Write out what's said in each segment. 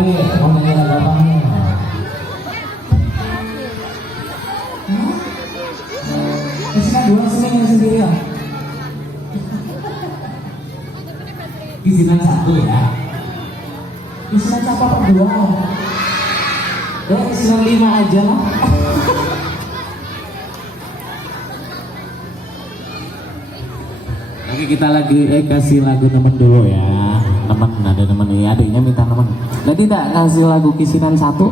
Adik, mau nanya bapaknya. Isinya dua seneng sendiri ya. Isinya satu ya. Isinya siapa berdua? Ya isinya 5 aja lah. Oke, kita lagi kasih lagu temen dulu ya. Temen, ada temen ini, adiknya minta temen. Nah, tidak kasih lagu kisinan satu.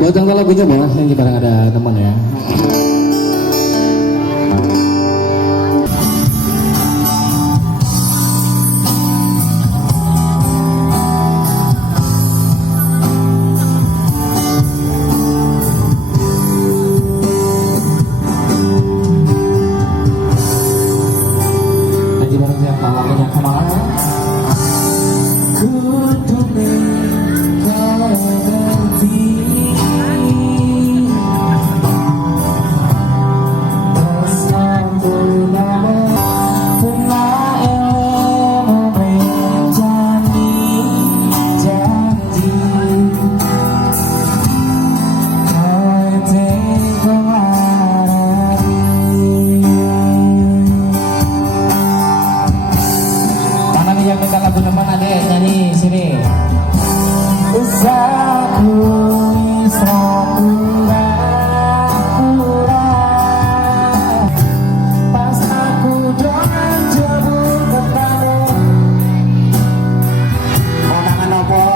Buat tanggal lagunya boleh, yang sekarang ada teman ya. Yang minta lagu teman adek nyanyi sini. Pas aku dengan jebul ketemu. Mau tangan apa?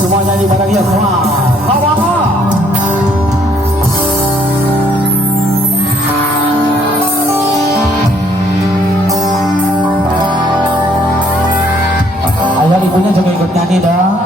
Semua nyanyi bareng ya semua. Ayo ibunya juga ikut nyanyi dong.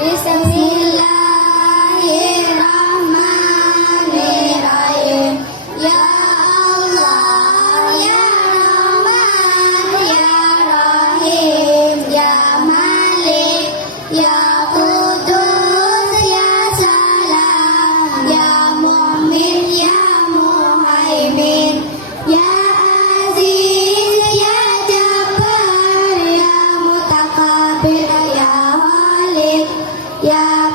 Bismillahirrahmanirrahim. Ya Allah, ya Rahman, ya Rahim, ya Malik, ya Qudus, ya Salam, ya Mu'min, ya Muhaimin, ya Aziz, ya Jabbar, ya Mutakabbir, ya Khalik, ya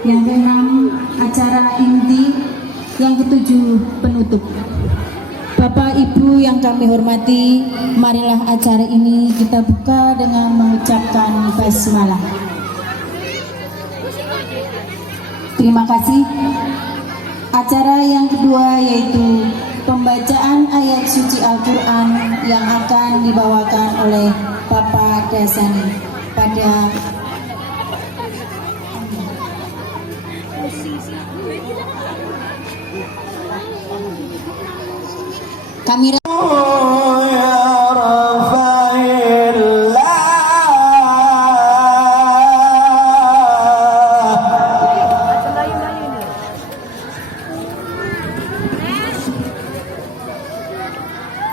yang keenam acara inti, yang ketujuh penutup. Bapak Ibu yang kami hormati, marilah acara ini kita buka dengan mengucapkan basmalah. Terima kasih. Acara yang kedua yaitu pembacaan ayat suci Al-Quran yang akan dibawakan oleh Bapak Dasani pada kami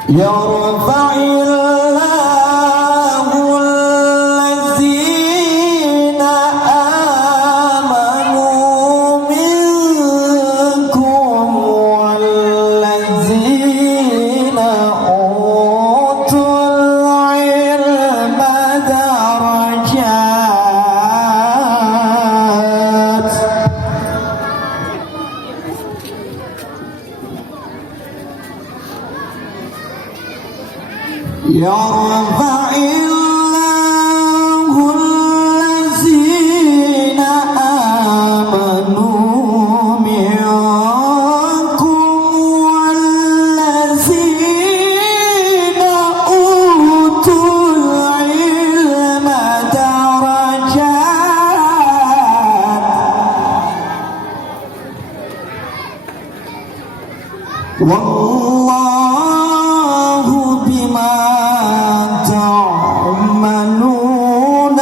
يرفع الله الذين آمنوا منكم والذين أوتوا العلم درجات يرفع الله الذين آمنوا منكم والذين أوتوا العلم درجات والله بما تعملون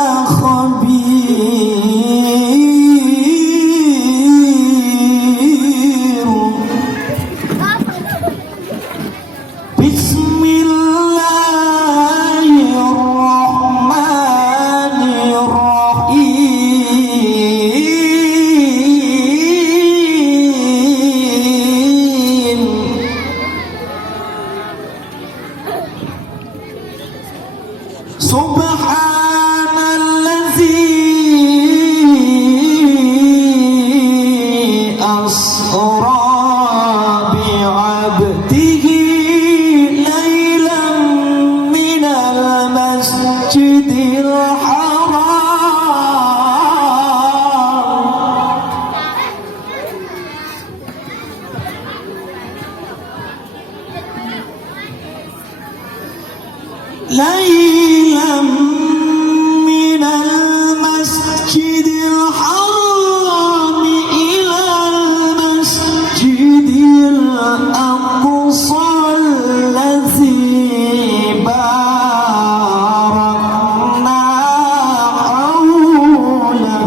خبير بسم الله الرحمن الرحيم سبحان الذي أسرى بعبده ليلا من المسجد الحرام ليلا من المسجد الحرام إلى المسجد الأقصى الذي باركنا حوله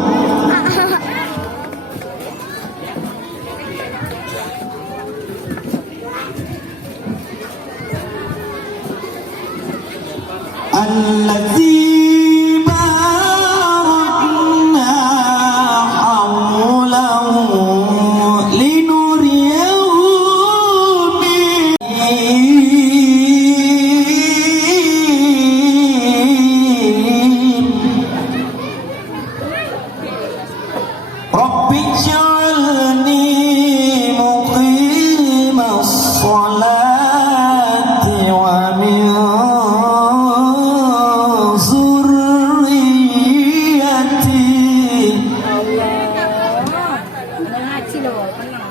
الذي باركنا حوله لنريه من رب اجعلني مقيم الصلاة ومن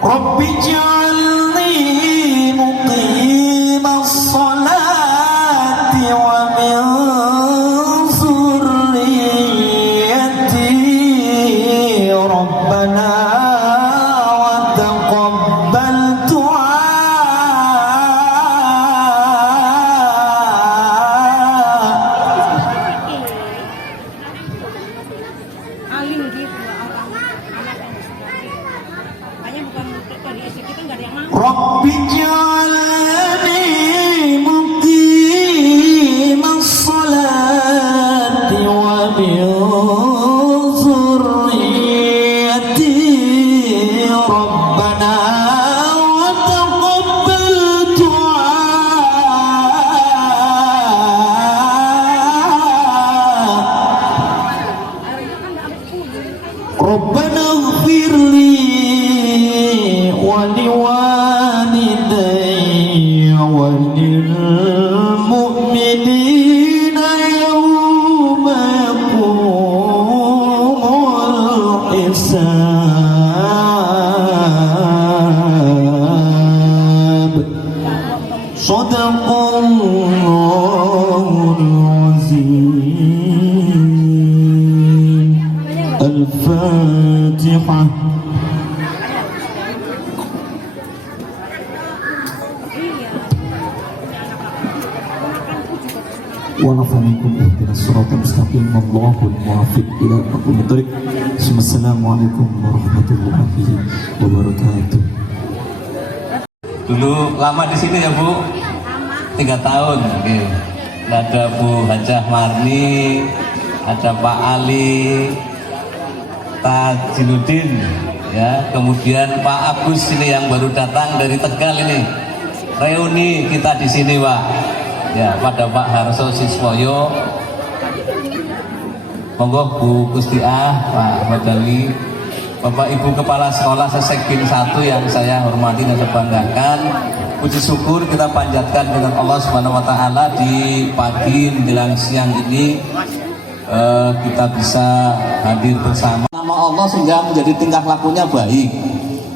رب اجعلني مقيم الصلاة ومن ذريتي ربنا وتقبل alim gitu orang anak yang sebagainya. Makanya bukan kalau di SD kita nggak ada yang mau. رب اجعلني مقيم الصلاة ومن ذريتي ربنا وتقبل دعاء ربنا اغفر لي ولوالدي وللمؤمنين يوم يقوم الحساب صدق الله العظيم الفاتحة. ونفعكم اهدنا الصراط المستقيم والله الموفق إلى أقوم الطريق. السلام عليكم ورحمة الله وبركاته. Dulu lama di sini ya Bu? 3 tahun. Oke. Ada Bu Hajah Marni, ada Pak Ali Tajiludin, ya. Kemudian Pak Agus ini yang baru datang dari Tegal ini. Reuni kita di sini Pak. Ya, pada Pak Harso Siswoyo. Monggo Bu Kustiah, Pak Badali, Bapak Ibu Kepala Sekolah Sesekbin 1 yang saya hormati dan saya banggakan. Puji syukur kita panjatkan dengan Allah Subhanahu wa taala di pagi menjelang siang ini kita bisa hadir bersama nama Allah sehingga menjadi tingkah lakunya baik.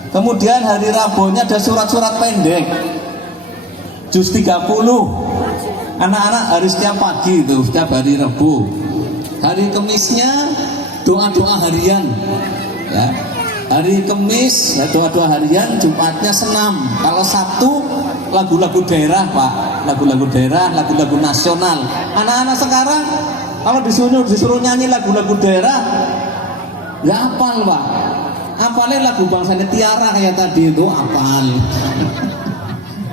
Kemudian hari Rabunya ada surat-surat pendek. Juz 30. Anak-anak harus setiap pagi itu, setiap hari Rabu. Hari Kemisnya doa-doa harian. Ya. Hari Kemis doa-doa harian, Jumatnya senam. Kalau Sabtu lagu-lagu daerah Pak, lagu-lagu daerah, lagu-lagu nasional. Anak-anak sekarang kalau disuruh nyanyi lagu-lagu daerah, nggak hafal Pak. Hafalnya lagu bangsanya Tiara kayak tadi itu hafal.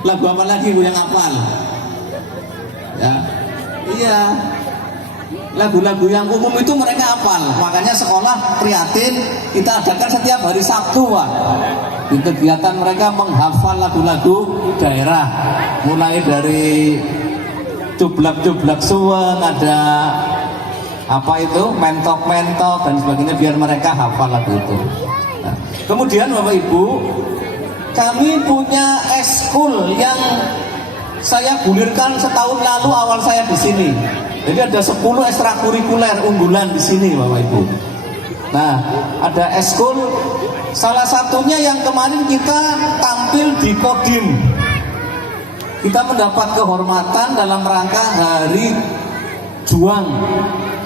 Lagu apa lagi Bu yang hafal? Ya, iya. Lagu-lagu yang umum itu mereka hafal. Makanya sekolah prihatin kita adakan setiap hari Sabtu Pak. Di kegiatan mereka menghafal lagu-lagu daerah. Mulai dari cublak-cublak suweng, ada apa itu, mentok-mentok dan sebagainya, biar mereka hafal lagu itu. Nah, kemudian Bapak Ibu, kami punya eskul yang saya gulirkan setahun lalu awal saya di sini. Jadi ada 10 ekstrakurikuler unggulan di sini Bapak Ibu. Nah, ada eskul, salah satunya yang kemarin kita tampil di Kodim. Kita mendapat kehormatan dalam rangka Hari Juang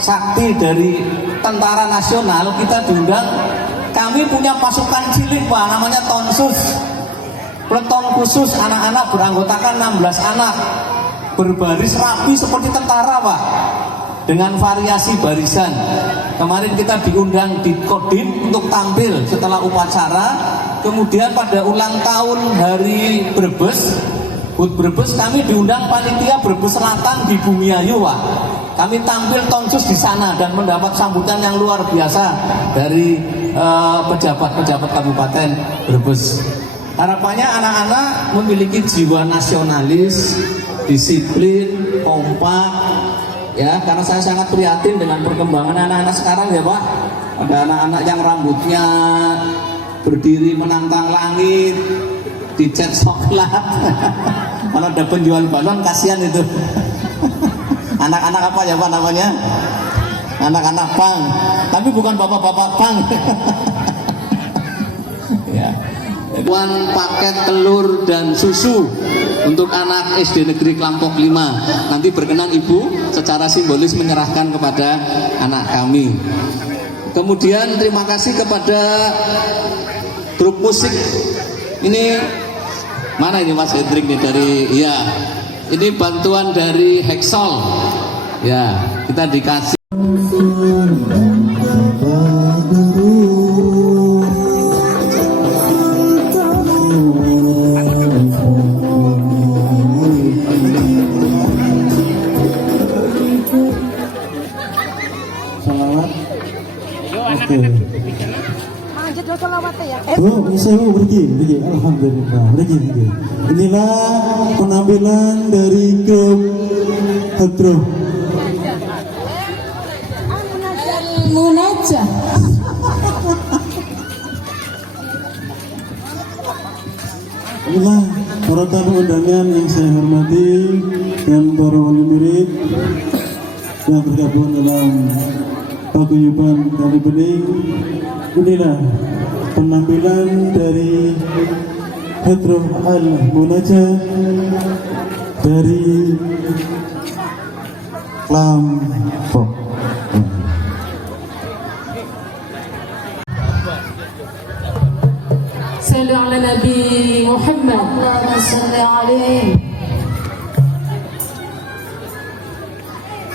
Sakti dari Tentara Nasional. Kita diundang, kami punya pasukan cilik Pak, namanya Tonsus. Peleton khusus anak-anak beranggotakan 16 anak, berbaris rapi seperti tentara Pak, dengan variasi barisan. Kemarin kita diundang di Kodim untuk tampil setelah upacara. Kemudian pada ulang tahun Hari Brebes, HUT Brebes, kami diundang panitia Brebes Selatan di Bumiayu Pak. Kami tampil Tonsus di sana dan mendapat sambutan yang luar biasa dari pejabat-pejabat Kabupaten Brebes. Harapannya anak-anak memiliki jiwa nasionalis, disiplin, kompak, ya, karena saya sangat prihatin dengan perkembangan anak-anak sekarang ya Pak. Ada anak-anak yang rambutnya berdiri menantang langit, dicat coklat. Kalau ada penjual balon kasihan itu. Anak-anak apa ya Pak namanya? Anak-anak pang, tapi bukan bapak-bapak pang. Ya. Uang paket telur dan susu untuk anak SD Negeri Klampok 5. Nanti berkenan Ibu secara simbolis menyerahkan kepada anak kami. Kemudian terima kasih kepada grup musik. Ini mana ini Mas Hendrik nih dari, ya, ini bantuan dari Hexol. Ya, kita dikasih. Oh, bisa begini. Alhamdulillah, begini. Inilah penampilan dari grup Hadroh. Munajah. Inilah para tamu undangan yang saya hormati dan para wali murid yang tergabung dalam paguyuban Kali Bening. Inilah penampilan dari Hadroh Al-Munajat dari Lampung. Sallu ala Nabi Muhammad. Allahumma salli alaihi.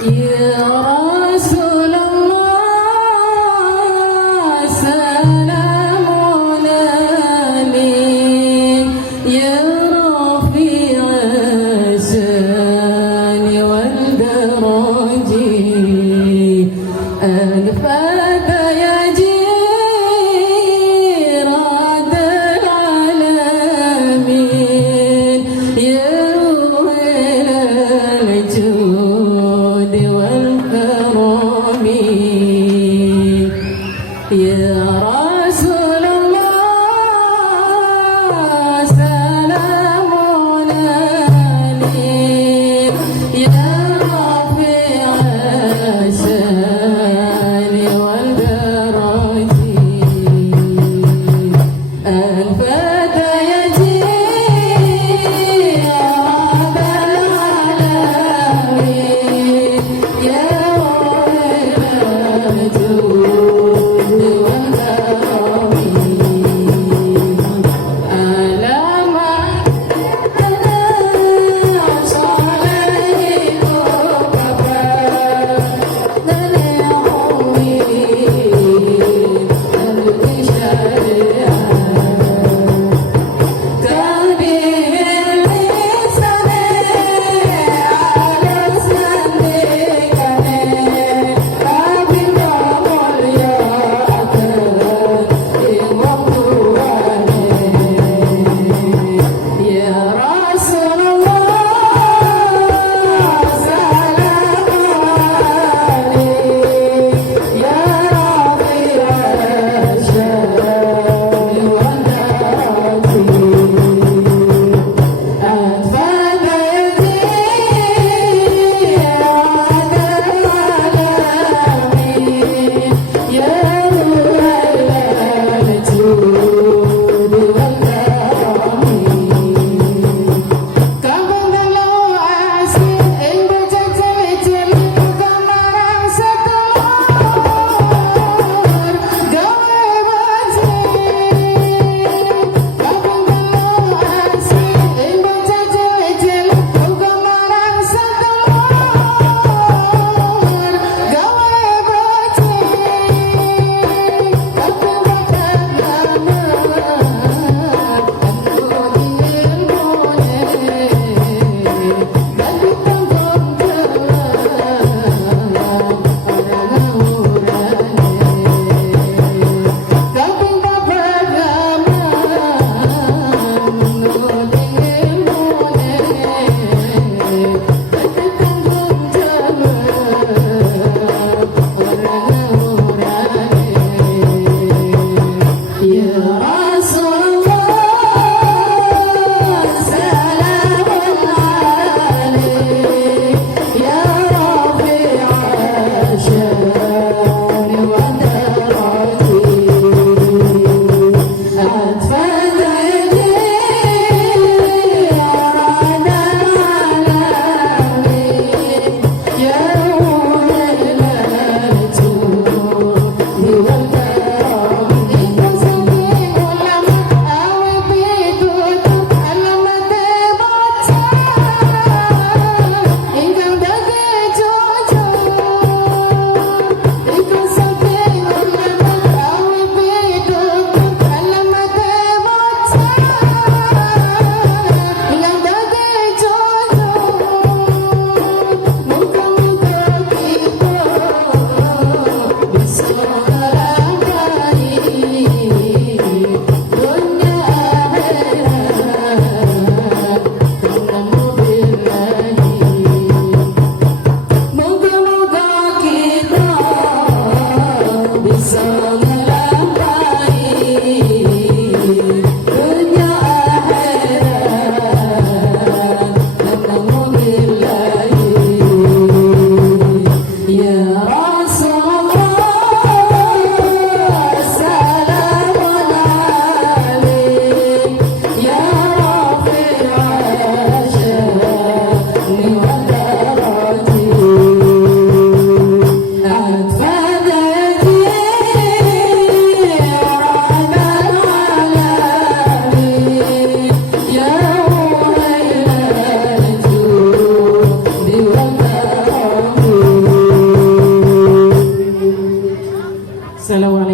Ya Rasulullah, salamun alaik. Ya Rafi'a sani wal daraji. Al-Fata ya jirad al-alamin. Ya ruhul al-jud wal-karam. Ya Rasulullah, salamun alaik. Ya Rafi'a sani wal daraji. Al-Fata ya jirad al-alamin. Ya ruhul al-jud wal-karam.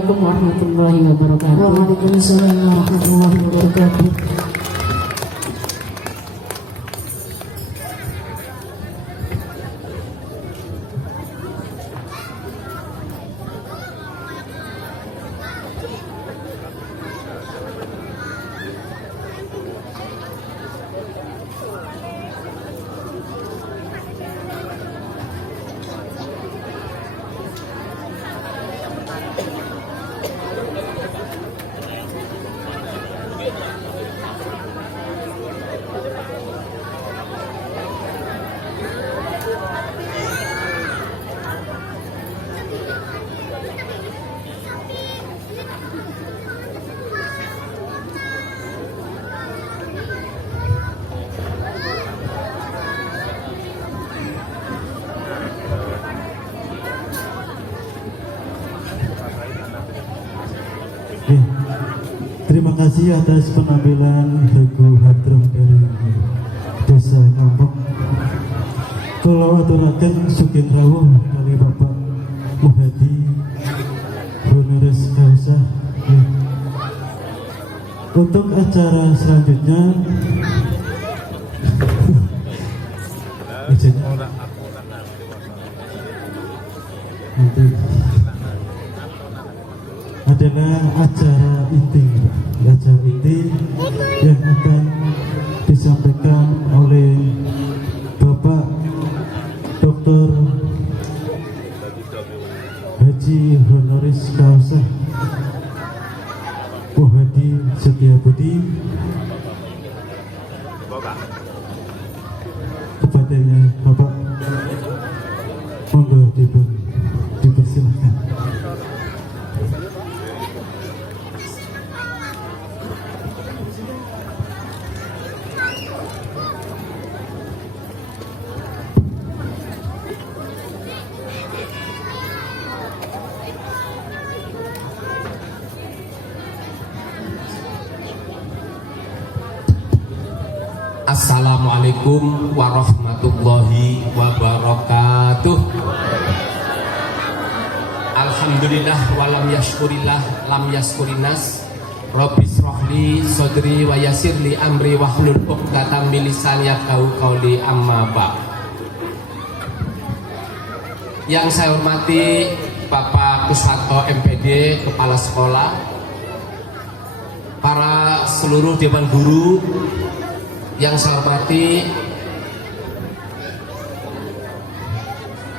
Assalamualaikum warahmatullahi wabarakatuh. Waalaikumsalam warahmatullahi wabarakatuh. Terima kasih atas penampilan lagu hadroh dari Desa Kampung. Kalau aturaken sugeng rawuh kali Bapak Muhadi honoris causa. Untuk acara selanjutnya nanti adalah acara inti yang akan disampaikan oleh Bapak Dr. Haji honoris causa Muhadi Setiabudi. Kepadanya Bapak, monggo dipersilakan. Assalamualaikum warahmatullahi wabarakatuh. Alhamdulillah walam yashkurillah lam yaskurinas. Rabbi srohli sodri wa yasirli amri wahlul uqdatam min lisani yafqahu qawli amma ba'd. Yang saya hormati Bapak Kuswanto MPD, Kepala Sekolah, para seluruh Dewan Guru, yang saya hormati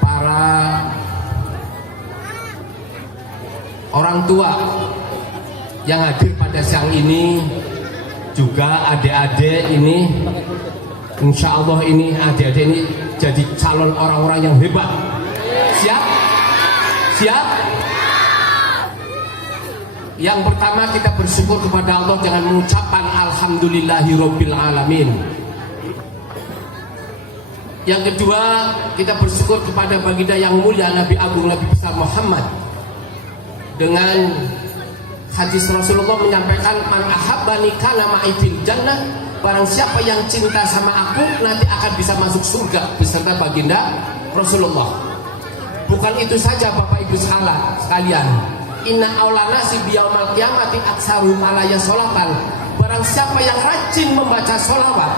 para orang tua yang hadir pada siang ini, juga adik-adik ini. Insya Allah ini adik-adik ini jadi calon orang-orang yang hebat. Siap? Siap? Yang pertama, kita bersyukur kepada Allah dengan mengucapkan alhamdulillahirabbil alamin. Yang kedua, kita bersyukur kepada baginda yang mulia Nabi Agung Nabi besar Muhammad, dengan hadis Rasulullah menyampaikan, man ahabbani kana ma'i fil jannah, barang siapa yang cinta sama aku nanti akan bisa masuk surga beserta baginda Rasulullah. Bukan itu saja Bapak Ibu sekalian, inna aulana si biyaumal kiamati aksaru malaya sholatan, barang siapa yang rajin membaca sholawat,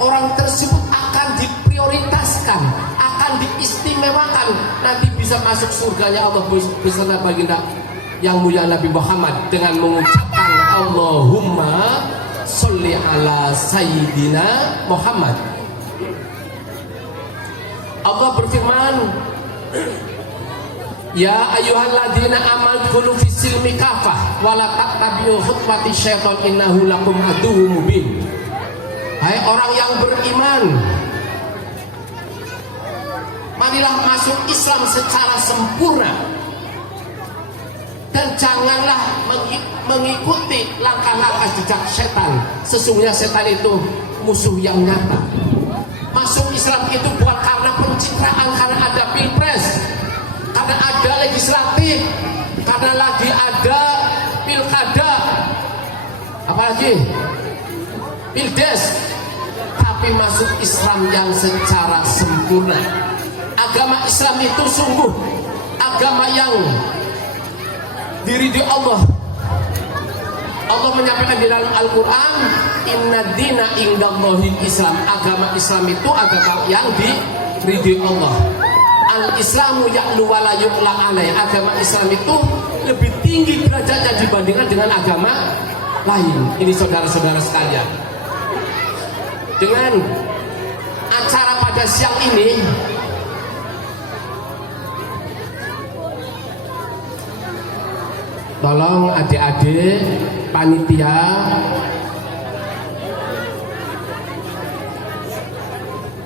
orang tersebut akan diprioritaskan, akan diistimewakan, nanti bisa masuk surganya Allah beserta baginda yang mulia Nabi Muhammad dengan mengucapkan Allahumma sholli ala sayyidina Muhammad. Allah berfirman, ya ayyuhalladzina amanu dkhulu fis silmi kafah wa la tattabi'u khutuwati syaiton innahu lakum aduwwum mubin. Hai orang yang beriman, marilah masuk Islam secara sempurna dan janganlah mengikuti langkah-langkah jejak setan. Sesungguhnya setan itu musuh yang nyata. Masuk Islam itu bukan karena pencitraan, karena ada pilpres, karena ada legislatif, karena lagi ada pilkada, apalagi pildes, tapi masuk Islam yang secara sempurna. Agama Islam itu sungguh agama yang diridhoi Allah. Allah menyampaikan di dalam Al-Quran, inna dina indallahil Islam. Agama Islam itu agama yang diridhoi Allah. Al-Islamu ya'lu wa la yu'la alaih. Agama Islam itu lebih tinggi derajatnya dibandingkan dengan agama lain. Ini saudara-saudara sekalian, dengan acara pada siang ini tolong adik-adik panitia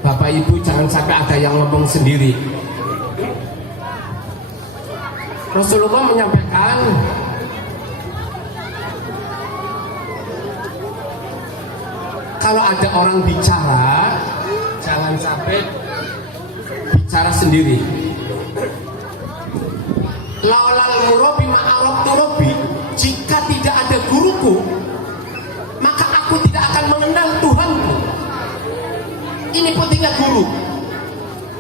Bapak Ibu jangan sampai ada yang ngomong sendiri. Rasulullah menyampaikan kalau ada orang bicara jangan sampai bicara sendiri. Laulal murabi ma'arab turabi, jika tidak ada guruku maka aku tidak akan mengenal Tuhanku. Ini pentingnya guru.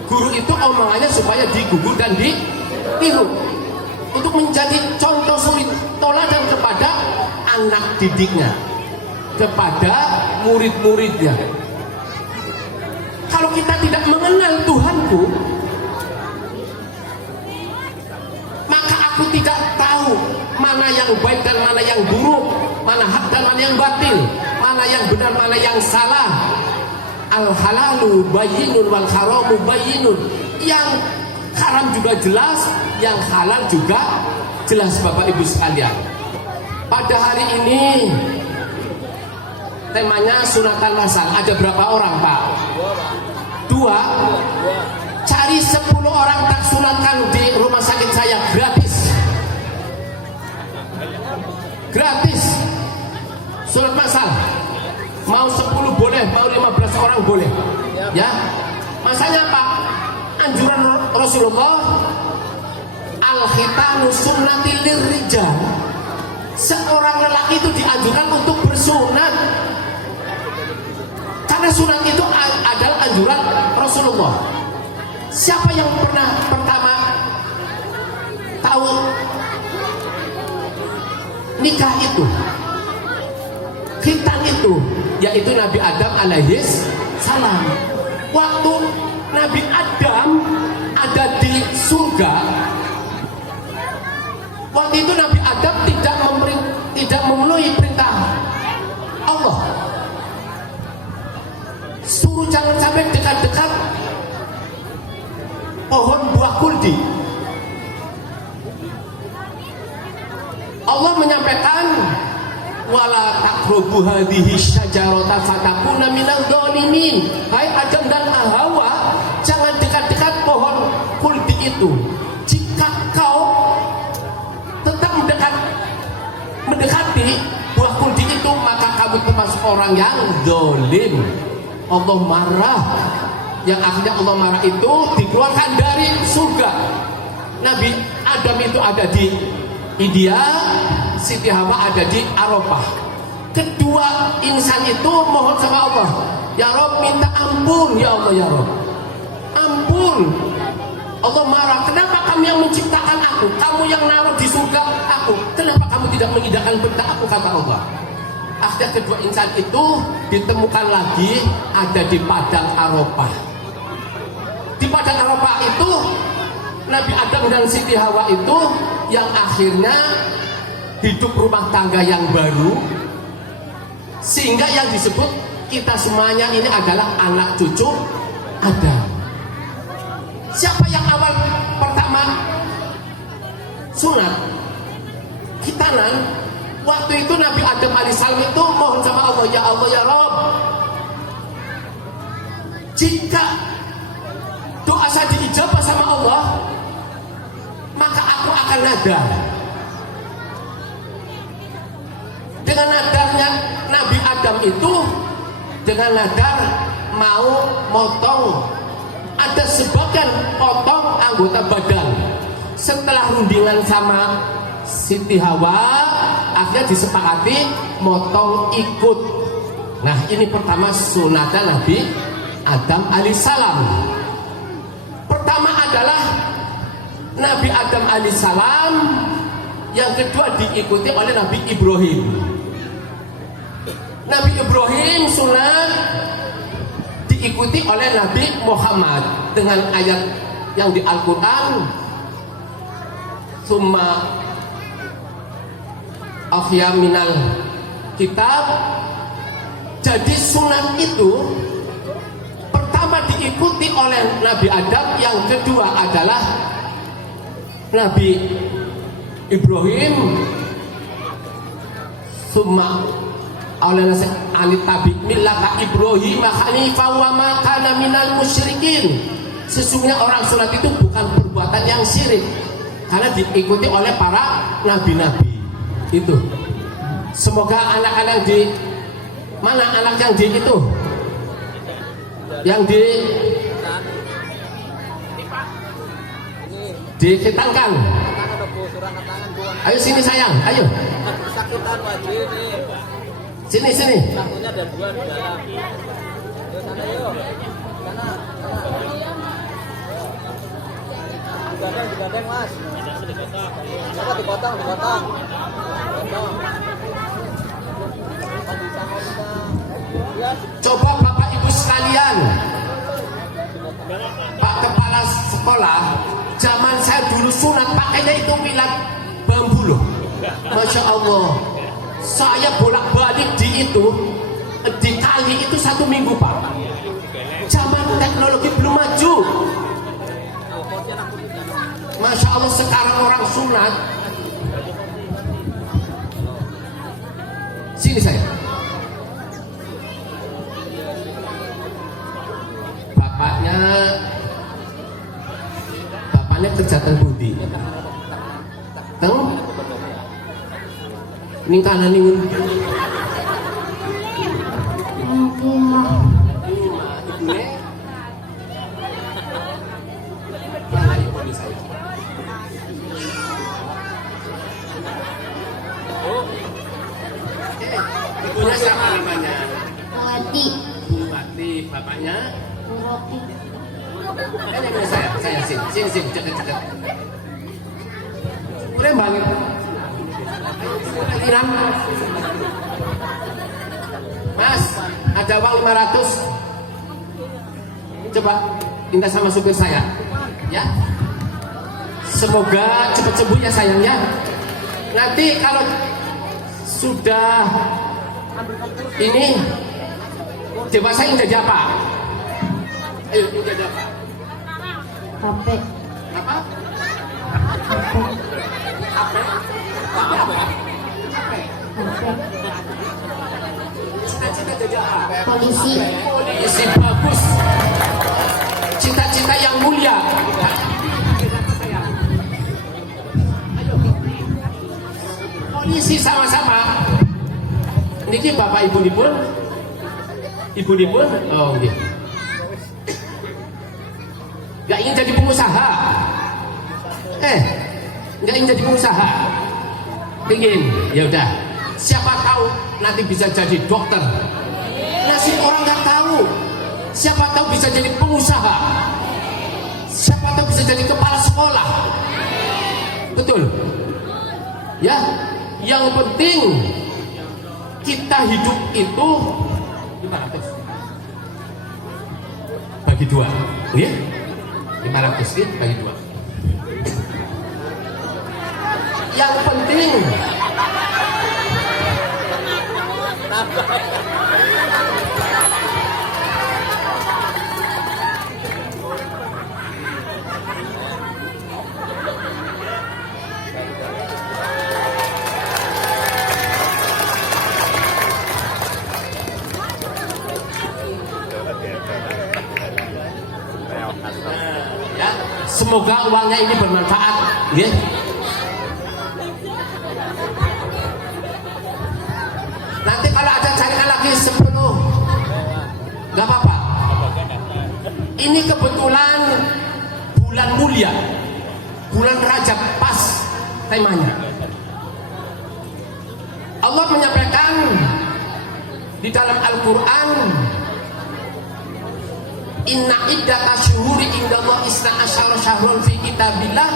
Guru itu omongannya supaya digugur dan ditiru, untuk menjadi contoh suri teladan kepada anak didiknya, kepada murid-muridnya. Kalau kita tidak mengenal Tuhanku, maka aku tidak tahu mana yang baik dan mana yang buruk, mana hak dan mana yang batil, mana yang benar mana yang salah. Al halalu bayyinun wal haramu bayyinun. Yang haram juga jelas, yang halal juga jelas. Bapak Ibu sekalian, pada hari ini temanya sunatan masal. Ada berapa orang Pak? 2. Cari 10 orang tak sunatkan di rumah sakit saya, gratis. Gratis sunat masal. Mau 10 boleh, mau 15 orang boleh. Ya. Masanya apa? Anjuran Rasulullah, al-khitanu sunnatil lirrijal. Seorang lelaki itu dianjurkan untuk bersunat. Karena sunat itu adalah anjuran Rasulullah. Siapa yang pernah pertama tahu nikah itu, khitan itu, yaitu Nabi Adam alaihis salam. Waktu Nabi Adam ada di surga, waktu itu Nabi Adam tidak memenuhi perintah Allah, suruh jangan sampai dekat-dekat pohon buah kuldi. Allah menyampaikan, wala taqrabu hadhihi syajarata fatakuna minal dzalimin. Hai Adam dan Hawa, jangan dekat-dekat pohon kuldi itu. Jika kau tetap mendekati buah kuldi itu, maka kamu termasuk orang yang zalim. Allah marah. Yang akhirnya Allah marah itu dikeluarkan dari surga. Nabi Adam itu ada di India, Siti Hawa ada di Arafah. Kedua insan itu mohon sama Allah, ya Rob minta ampun, ya Allah ya Rob, ampun. Allah marah, kenapa kamu yang menciptakan aku, kamu yang naruh di surga aku, kenapa kamu tidak mengindahkan perintah aku, kata Allah. Akhirnya kedua insan itu ditemukan lagi ada di padang Arafah. Di padang Arafah itu Nabi Adam dan Siti Hawa itu yang akhirnya hidup rumah tangga yang baru, sehingga yang disebut kita semuanya ini adalah anak cucu Adam. Siapa yang awal pertama sunat khitanan? Waktu itu Nabi Adam alaihissalam itu mohon sama Allah, ya Allah ya Rabb, jika doa saya diijabah sama Allah, maka aku akan nadar. Dengan nadarnya Nabi Adam itu, dengan nadar mau motong, ada sebagian potong anggota badan. Setelah rundingan sama Siti Hawa, akhirnya disepakati motong ikut. Nah ini pertama sunatnya Nabi Adam alaihissalam. Pertama adalah Nabi Adam alaihissalam yang kedua diikuti oleh Nabi Ibrahim. Nabi Ibrahim sunat diikuti oleh Nabi Muhammad dengan ayat yang di Al-Quran, summa akhya minal kitab. Jadi sunat itu pertama diikuti oleh Nabi Adam, yang kedua adalah Nabi Ibrahim, summa awalana anit tabi millata Ibrahim hanifa wa ma kana minal musyrikin. Sesungguhnya orang sunat itu bukan perbuatan yang syirik, karena diikuti oleh para nabi-nabi itu. Semoga anak-anak di mana, anak yang di itu, yang dikitangkan. Ayo sini sayang, ayo. Sini sini. Digadeng mas. Dipotong. Coba Bapak Ibu sekalian, Pak Kepala Sekolah, zaman saya dulu sunat pakainya itu wilat bambu loh. Masya Allah, saya bolak-balik di kali itu 1 minggu Pak. Zaman teknologi belum maju. Masya Allah, sekarang orang sunat. Sini saya. Bapaknya kerja teng budi. Teng ning kanan ning ibunya siapa namanya? Buati. Bapaknya? Ini saya sini dekat. Udah banget. Mas, ada uang 500. Coba minta sama supir saya, ya. Semoga cepat sembuh ya sayangnya. Nanti kalau sudah ini dewasa ini jadi apa? Ayo jadi apa? HP. Apa? Cita-cita jadi apa? Polisi. Polisi bagus. Cita-cita yang mulia. Polisi sama-sama. Niki bapak ibu pun. Oh iya. Gak ingin jadi pengusaha. Gak ingin jadi pengusaha. Pingin, ya udah. Siapa tahu nanti bisa jadi dokter. Nasib orang nggak tahu. Siapa tahu bisa jadi pengusaha. Siapa tahu bisa jadi kepala sekolah. Betul. Ya, yang penting kita hidup itu 500 bagi 2, ya? 500 bagi 2. Yang penting ya, semoga uangnya ini bermanfaat, ya. Nanti kalau ada carikan lagi 10, nggak apa-apa. Ini kebetulan bulan mulia, bulan Rajab, pas temanya. Allah menyampaikan di dalam Al-Quran, Inna iddata syuhuri indallah isna asyara syahrun fi kitabillah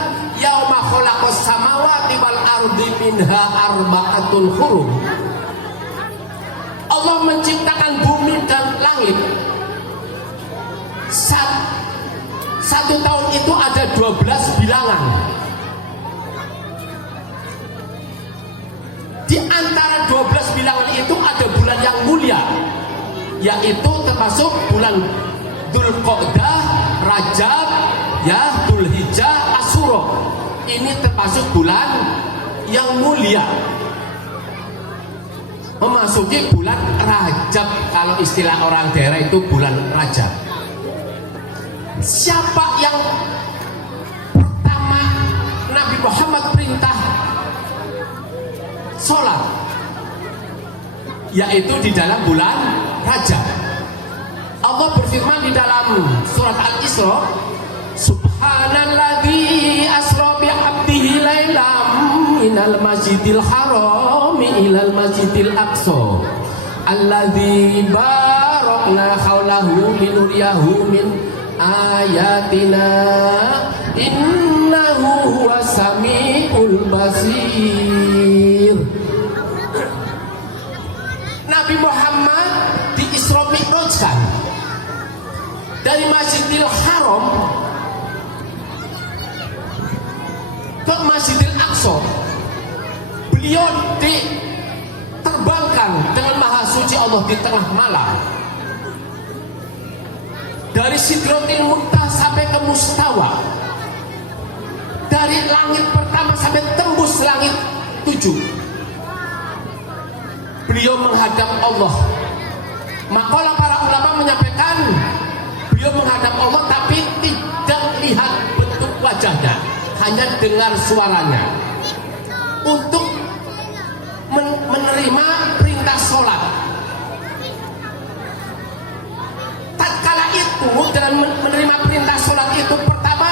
yauma khalaqas samawati wal ardi minha arba'atun hurum. Allah menciptakan bumi dan langit. Satu tahun itu ada 12 bilangan. Di antara 12 bilangan itu ada bulan yang mulia, yaitu termasuk bulan Dzulqa'dah, Rajab, ya, Dzulhijjah, Asyura. Ini termasuk bulan yang mulia, memasuki bulan Rajab. Kalau istilah orang daerah itu bulan Rajab. Siapa yang pertama Nabi Muhammad perintah sholat? Yaitu di dalam bulan Rajab. Allah berfirman di dalam surat Al-Isra, Subhanalladzi asra bi 'abdihi lailam minal masjidil haram ilal masjidil aqsa alladzi barakna haulahu linuriyahu min ayatina innahu huwas samiul basir. Nabi Muhammad di Isra Mi'rajkan dari Masjidil Haram ke Masjidil Aqsa. Beliau diterbangkan dengan maha suci Allah di tengah malam, dari Sidratil Muntaha sampai ke Mustawa, dari langit pertama sampai tembus langit 7. Beliau menghadap Allah. Maka para ulama menyampaikan beliau menghadap Allah tapi tidak lihat bentuk wajahnya, hanya dengar suaranya untuk menerima perintah sholat. Tatkala itu dengan menerima perintah sholat itu, pertama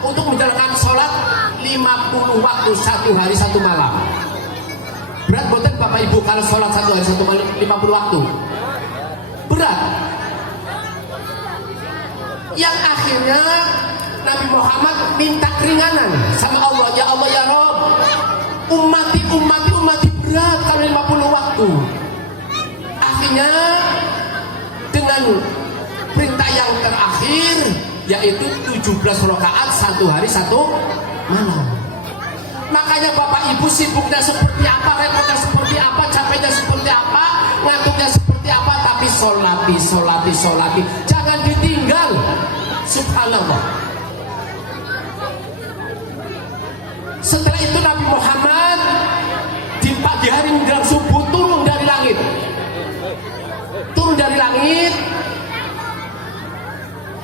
untuk menjalankan sholat 50 waktu 1 hari 1 malam. Berat buatan Bapak Ibu kalau sholat 1 hari 1 malam 50 waktu? Berat. Yang akhirnya Nabi Muhammad minta keringanan sama Allah. Ya Allah ya Rabb, ummati berat kalau 50 waktu. Akhirnya dengan perintah yang terakhir, yaitu 17 rakaat 1 hari 1 malam. Makanya Bapak Ibu sibuknya seperti apa, repotnya seperti apa, capeknya seperti apa, ngantuknya seperti apa, tapi solati, jangan ditinggal. Subhanallah. Setelah itu Nabi Muhammad di pagi hari menjelang subuh turun dari langit.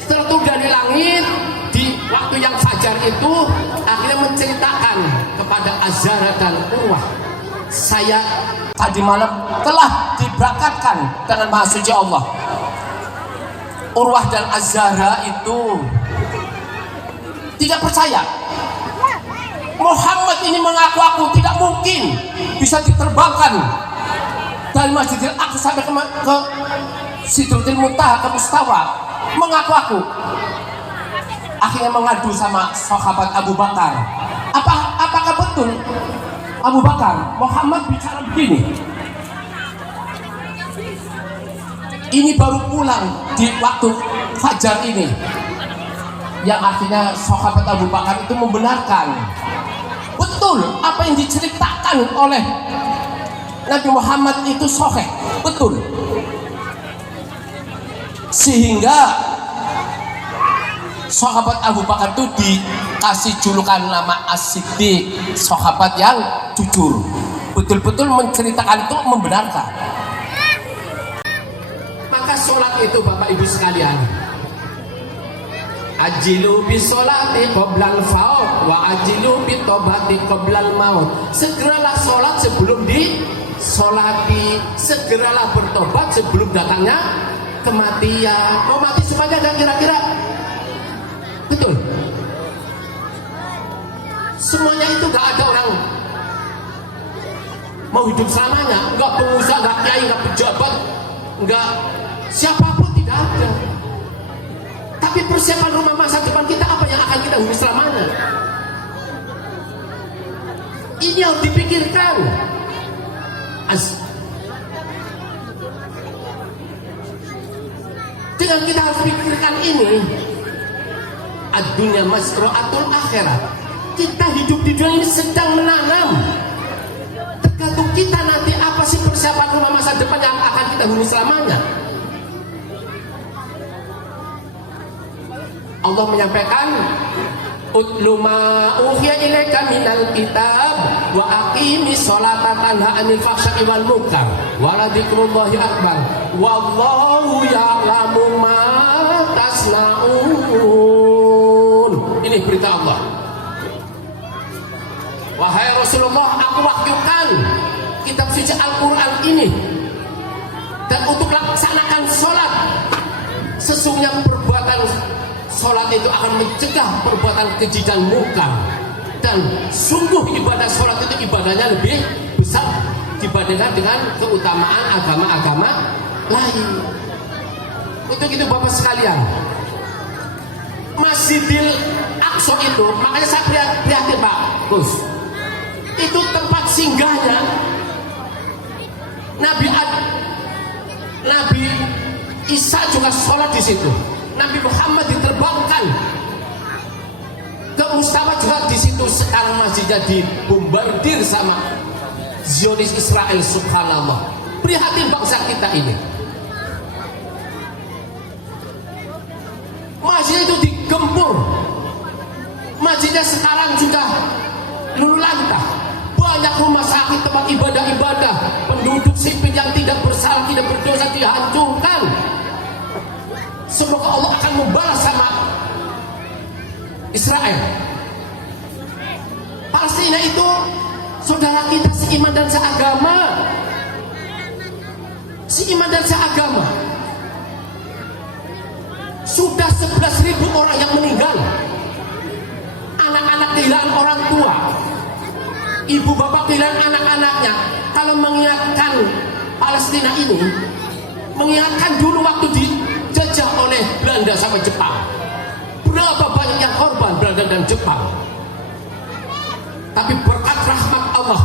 Setelah turun dari langit di waktu yang fajar itu, akhirnya menceritakan kepada Azhara dan Urwah, saya tadi malam telah diberangkatkan dengan maha suci Allah. Urwah dan Azhara itu tidak percaya. Muhammad ini mengaku tidak mungkin bisa diterbangkan dari Masjidil Aqsa sampai ke Sidratil Muntaha, ke Mustawa. Mengaku. Akhirnya mengadu sama sahabat Abu Bakar. Apakah betul Abu Bakar Muhammad bicara begini? Ini baru pulang di waktu fajar ini. Yang akhirnya sahabat Abu Bakar itu membenarkan, betul apa yang diceritakan oleh Nabi Muhammad itu sahih, betul. Sehingga sahabat Abu Bakar itu dikasih julukan nama As-Siddiq, sahabat yang jujur, betul-betul menceritakan itu, membenarkan. Maka sholat itu Bapak Ibu sekalian, ajilu bis sholati qoblal faut wa ajilu bit tobati qoblal maut. Segeralah sholat sebelum disolati, segeralah bertobat sebelum datangnya kematian. Mau mati semuanya kan kira-kira? Betul. Semuanya itu gak ada orang mau hidup selamanya. Enggak pengusaha, enggak kiai, enggak pejabat, enggak siapapun, tidak ada. Tapi persiapan rumah masa depan kita apa yang akan kita huni selamanya? Ini harus dipikirkan. Dengan kita harus pikirkan ini, ad-dunya masra'atul akhirat. Kita hidup di dunia ini sedang menanam. Tergantung kita nanti apa sih persiapan rumah masa depan yang akan kita huni selamanya. Allah menyampaikan, utlu ma uhiya ilaika minal kitab wa aqimis sholata tanha 'anil fahsya'i wal munkar wa la dzikrullahi akbar wallahu ya'lamu ma tasna'un. Ini berita Allah. Wahai Rasulullah, aku wahyukan kitab suci Al-Quran ini, dan untuk laksanakan sholat, sesungguhnya perbuatan sholat itu akan mencegah perbuatan keji dan mungkar, dan sungguh ibadah sholat itu ibadahnya lebih besar dibandingkan dengan keutamaan agama-agama lain. Untuk itu Bapak sekalian, Masjidil Aqsa itu, makanya saya prihatin Pak Gus, itu tempat singgahnya Nabi Isa juga sholat di situ. Nabi Muhammad diterbangkan ke Mustafa juga di situ. Sekarang masjidnya dibombardir sama Zionis Israel. Subhanallah, prihatin bangsa kita ini. Masjid itu digempur. Masjidnya sekarang sudah luluh lantah. Banyak rumah sakit, tempat ibadah-ibadah, penduduk sipil yang tidak bersalah, tidak berdosa dihancurkan. Semoga Allah akan membalas sama Israel. Palestina itu saudara kita seiman dan seagama. Seiman dan seagama. Sudah 11.000 orang yang meninggal. Anak-anak kehilangan orang tua, ibu bapak kehilangan anak-anaknya. Kalau mengingatkan Palestina ini, mengingatkan dulu waktu dijajah oleh Belanda sampai Jepang, berapa banyak yang korban Belanda dan Jepang. Tapi berkat rahmat Allah,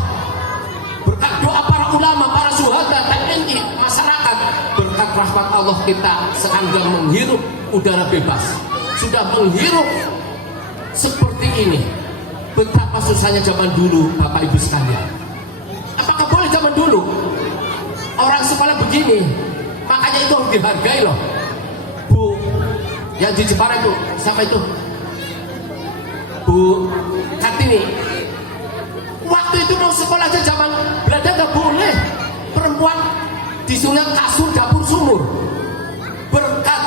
berkat doa para ulama, para syuhada, TNI, masyarakat, berkat rahmat Allah kita sekarang sudah menghirup udara bebas, sudah menghirup seperti ini. Betapa susahnya zaman dulu Bapak Ibu sekalian. Apakah boleh zaman dulu orang sekolah begini? Makanya itu harus dihargai loh. Bu yang di Jepara itu, siapa itu? Bu Kartini. Waktu itu mau sekolah aja zaman Belanda gak boleh. Perempuan disuruh kasur dapur sumur. Berkat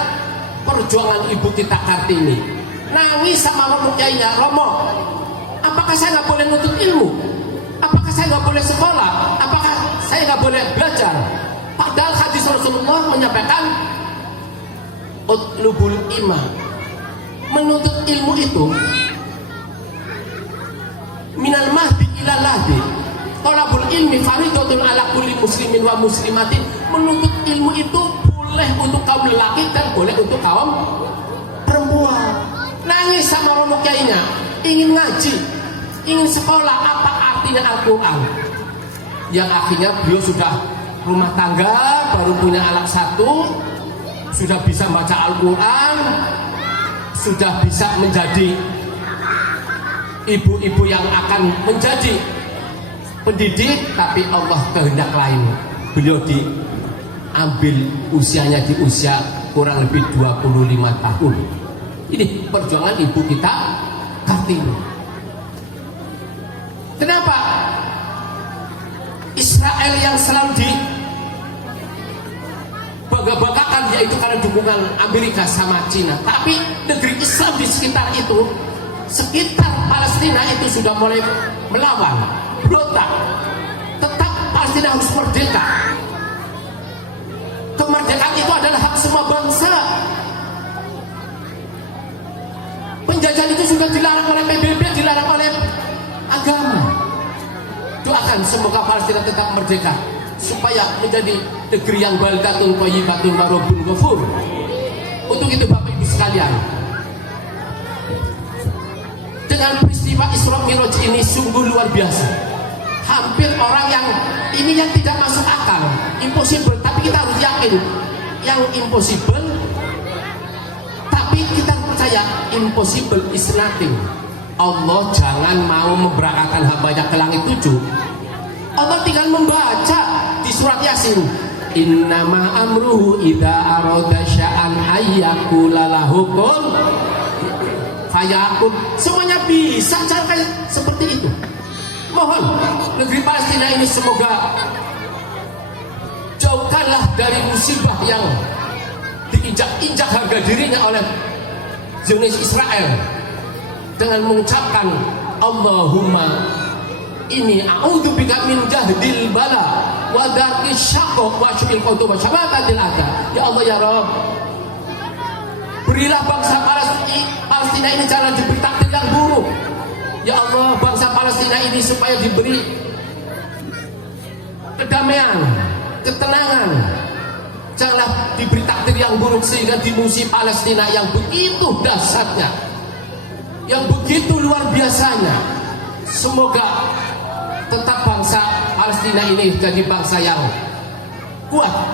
perjuangan ibu kita Kartini, nangis sama Romo Kiainya, Romo, apakah saya nggak boleh nuntut ilmu? Apakah saya nggak boleh sekolah? Apakah saya nggak boleh belajar? Padahal hadis Rasulullah menyampaikan utlubul iman, menuntut ilmu itu minal mahdi ilal lahdi. Thalabul ilmi faridatun ala kulli muslimin wa muslimatin. Menuntut ilmu itu boleh untuk kaum lelaki dan boleh untuk kaum perempuan. Nangis sama Romo Kiainya, ingin ngaji, ingin sekolah. Apa artinya Al-Quran? Yang akhirnya beliau sudah rumah tangga, baru punya anak satu, sudah bisa baca Al-Quran, sudah bisa menjadi ibu-ibu yang akan menjadi pendidik. Tapi Allah kehendak lain, beliau diambil usianya di usia kurang lebih 25 tahun. Ini perjuangan ibu kita Kartini. Kenapa Israel yang selalu dibangga-banggakan, yaitu karena dukungan Amerika sama Cina. Tapi negeri Islam di sekitar itu, sekitar Palestina itu sudah mulai melawan, berontak. Tetap Palestina harus merdeka. Kemerdekaan itu adalah hak semua bangsa. Penjajahan itu sudah dilarang oleh PBB, dilarang oleh agama. Doakan semoga Palestina tetap merdeka, supaya menjadi negeri yang baldatun thayyibatun wa rabbun ghafur. Untuk itu Bapak Ibu sekalian, dengan peristiwa Isra Mi'raj ini sungguh luar biasa. hampir orang yang ini yang tidak masuk akal, impossible, tapi kita harus yakin yang impossible, tapi kita percaya impossible is nothing. Allah jangan mau memberangkatkan hambanya ke langit 7. Allah tinggal membaca di surat Yasin, innama amruhu idza arada sya'an ayyakula lahu kun fayakun. Semuanya bisa cara kayak seperti itu. Mohon negeri Palestina ini semoga jauhkanlah dari musibah yang diinjak-injak harga dirinya oleh Zionis Israel dengan mengucapkan Allahumma ini a'udzubika min jahdil bala wa darkis syaqq wa syu'il qudub wa syamatatil ada. Ya Allah ya Rabb, berilah bangsa Palestina ini jangan diberi takdir yang buruk. Ya Allah, bangsa Palestina ini supaya diberi kedamaian, ketenangan. Janganlah diberi takdir yang buruk sehingga di musim Palestina yang begitu dahsyatnya, yang begitu luar biasanya. Semoga tetap bangsa Palestina ini jadi bangsa yang kuat,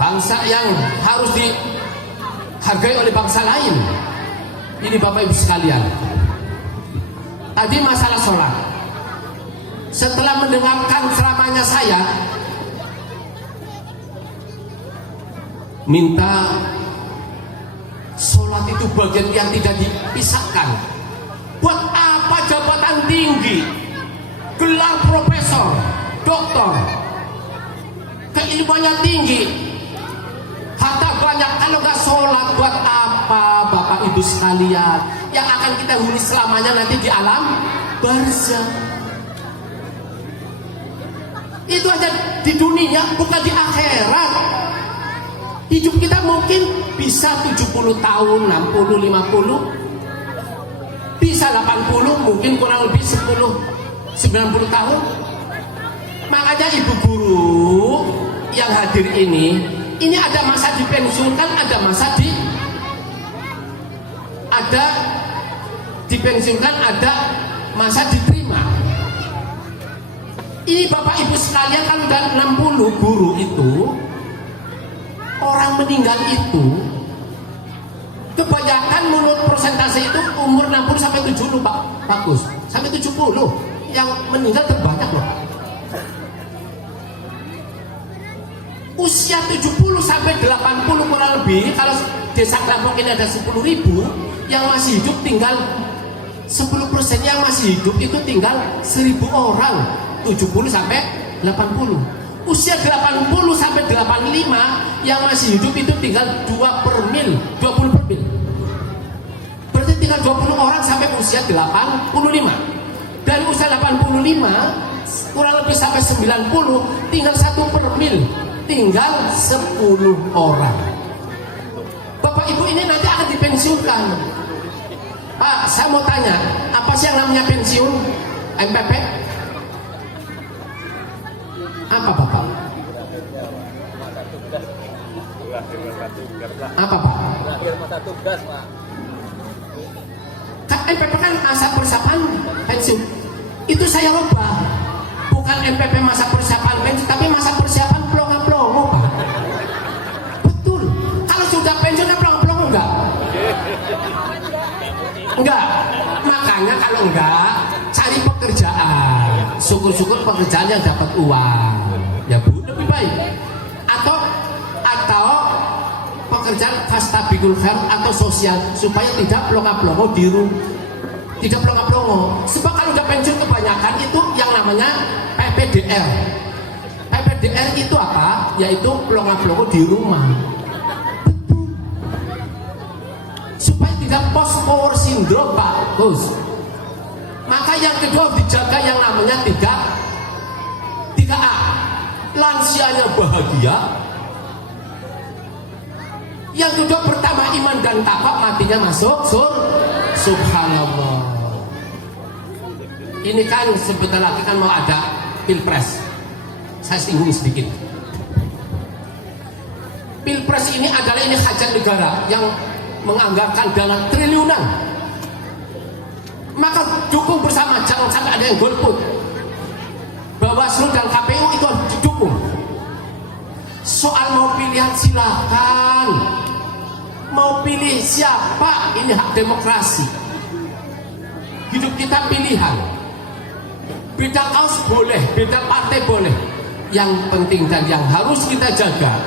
bangsa yang harus dihargai oleh bangsa lain. Ini Bapak Ibu sekalian, tadi masalah sholat. Setelah mendengarkan ceramahnya saya, minta sholat itu bagian yang tidak dipisahkan. Buat apa jabatan tinggi, gelar profesor, doktor, keilmuannya tinggi, harta banyak, kalau nggak sholat buat apa Bapak Ibu sekalian? Yang akan kita huni selamanya nanti di alam barzakh. Itu aja di dunia, bukan di akhirat. Hidup kita mungkin bisa 70 tahun, 60, 50, bisa 80, mungkin kurang lebih 10, 90 tahun. Makanya ibu guru yang hadir ini ada masa dipensiunkan, ada masa dipensiunkan, ada masa diterima. Ini Bapak Ibu sekalian, kalau udah 60 guru itu, orang meninggal itu kebanyakan menurut persentase itu umur 60 sampai 70 Pak Bagus, sampai 70 yang meninggal terbanyak loh. Usia 70 sampai 80 kurang lebih, kalau desa Klampok ini ada 10.000, yang masih hidup tinggal 10%, yang masih hidup itu tinggal 1.000 orang, 70 sampai 80. Usia 80 sampai 85 yang masih hidup itu tinggal 2 per mil, 20 per mil. Berarti tinggal 20 orang sampai usia 85. Dari usia 85 kurang lebih sampai 90 tinggal 1 per mil, tinggal 10 orang. Bapak Ibu ini nanti akan dipensiunkan. Pak, saya mau tanya, apa sih yang namanya pensiun? MPP? Apa Bapak? Apa Pak? MPP kan masa persiapan pensiun. Itu saya lupa. Bukan MPP masa persiapan pensiun, tapi masa persiapan pelongo-pelongo Pak. Betul. Kalau sudah pensiun kan pelongo-pelongo enggak? Enggak. Makanya kalau enggak, cari pekerjaan. Syukur-syukur pekerjaan yang dapat uang. Ya Bu, lebih baik. Atau pekerjaan fastabiqul khair atau sosial, supaya tidak pelongo-pelongo di rumah. Tidak pelongo-pelongo. Sebab kalau udah pensiun kebanyakan itu yang namanya PPDR. PPDR itu apa? Yaitu pelongo-pelongo di rumah. Betul. Supaya tidak post power syndrome Pak Gus. Maka yang kedua dijaga yang namanya 3A. Lansianya bahagia. Yang kedua pertama iman dan takwa, matinya masuk surga. Subhanallah. Ini kan sebentar lagi kan mau ada pilpres. Saya singgung sedikit. Pilpres ini adalah hajat negara yang menganggarkan dana triliunan. Maka dukung bersama, jangan sampai ada yang golput. Bawaslu dan KPU itu harus didukung. Soal mau pilihan silakan, mau pilih siapa ini hak demokrasi. Hidup kita pilihan. Beda kaos boleh, beda partai boleh. Yang penting dan yang harus kita jaga,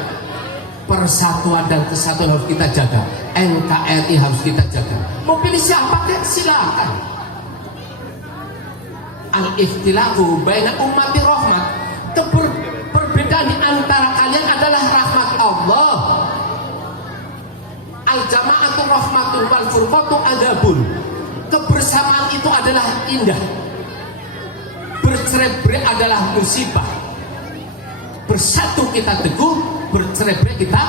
persatuan dan kesatuan harus kita jaga. NKRI harus kita jaga. Mau pilih siapa kan silakan. Al-ikhtilafu baina ummati rahmat. Perbedaan di antara kalian adalah rahmat Allah. Al-jama'atu rahmatun wal furqatu adabun. Kebersamaan itu adalah indah. Bercerai-berai adalah musibah. Bersatu kita teguh, bercerai-berai kita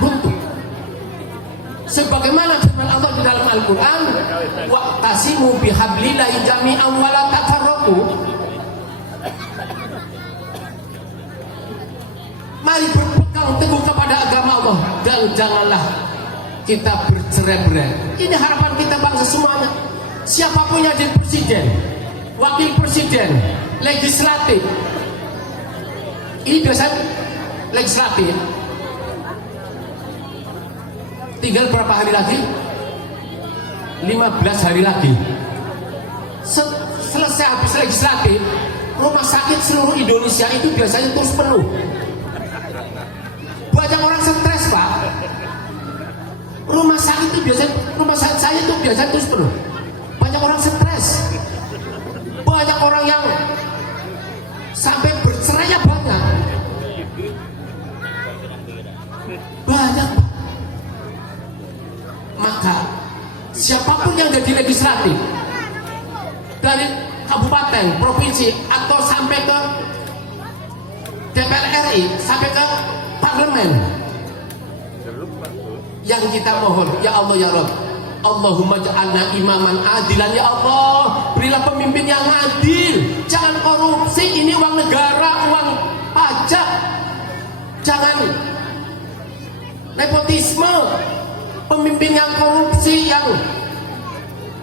runtuh. Sebagaimana firman Allah di dalam Al-Quran, wa'tasimu bihablillahi jami'an wa la tafarraqu. Mari berpegang teguh kepada agama Allah dan janganlah kita bercerai-berai. Ini harapan kita bangsa semuanya. Siapapun yang jadi presiden, wakil presiden, legislatif. Ini biasanya legislatif. Tinggal berapa hari lagi? 15 hari lagi. Selesai habis legislatif, rumah sakit seluruh Indonesia itu biasanya terus penuh. Banyak orang stres, Pak. Rumah sakit itu biasanya, rumah sakit saya itu biasanya terus penuh. Banyak orang stres. Banyak orang yang sampai bercerai banyak. Banyak. Maka siapapun yang jadi legislatif dari kabupaten, provinsi atau sampai ke DPR RI, sampai ke parlemen, yang kita mohon, ya Allah ya Rabb, Allahumma ja'alna imaman adilan, ya Allah, berilah pemimpin yang adil. Jangan korupsi, ini uang negara, uang pajak. Jangan nepotisme, pemimpin yang korupsi, yang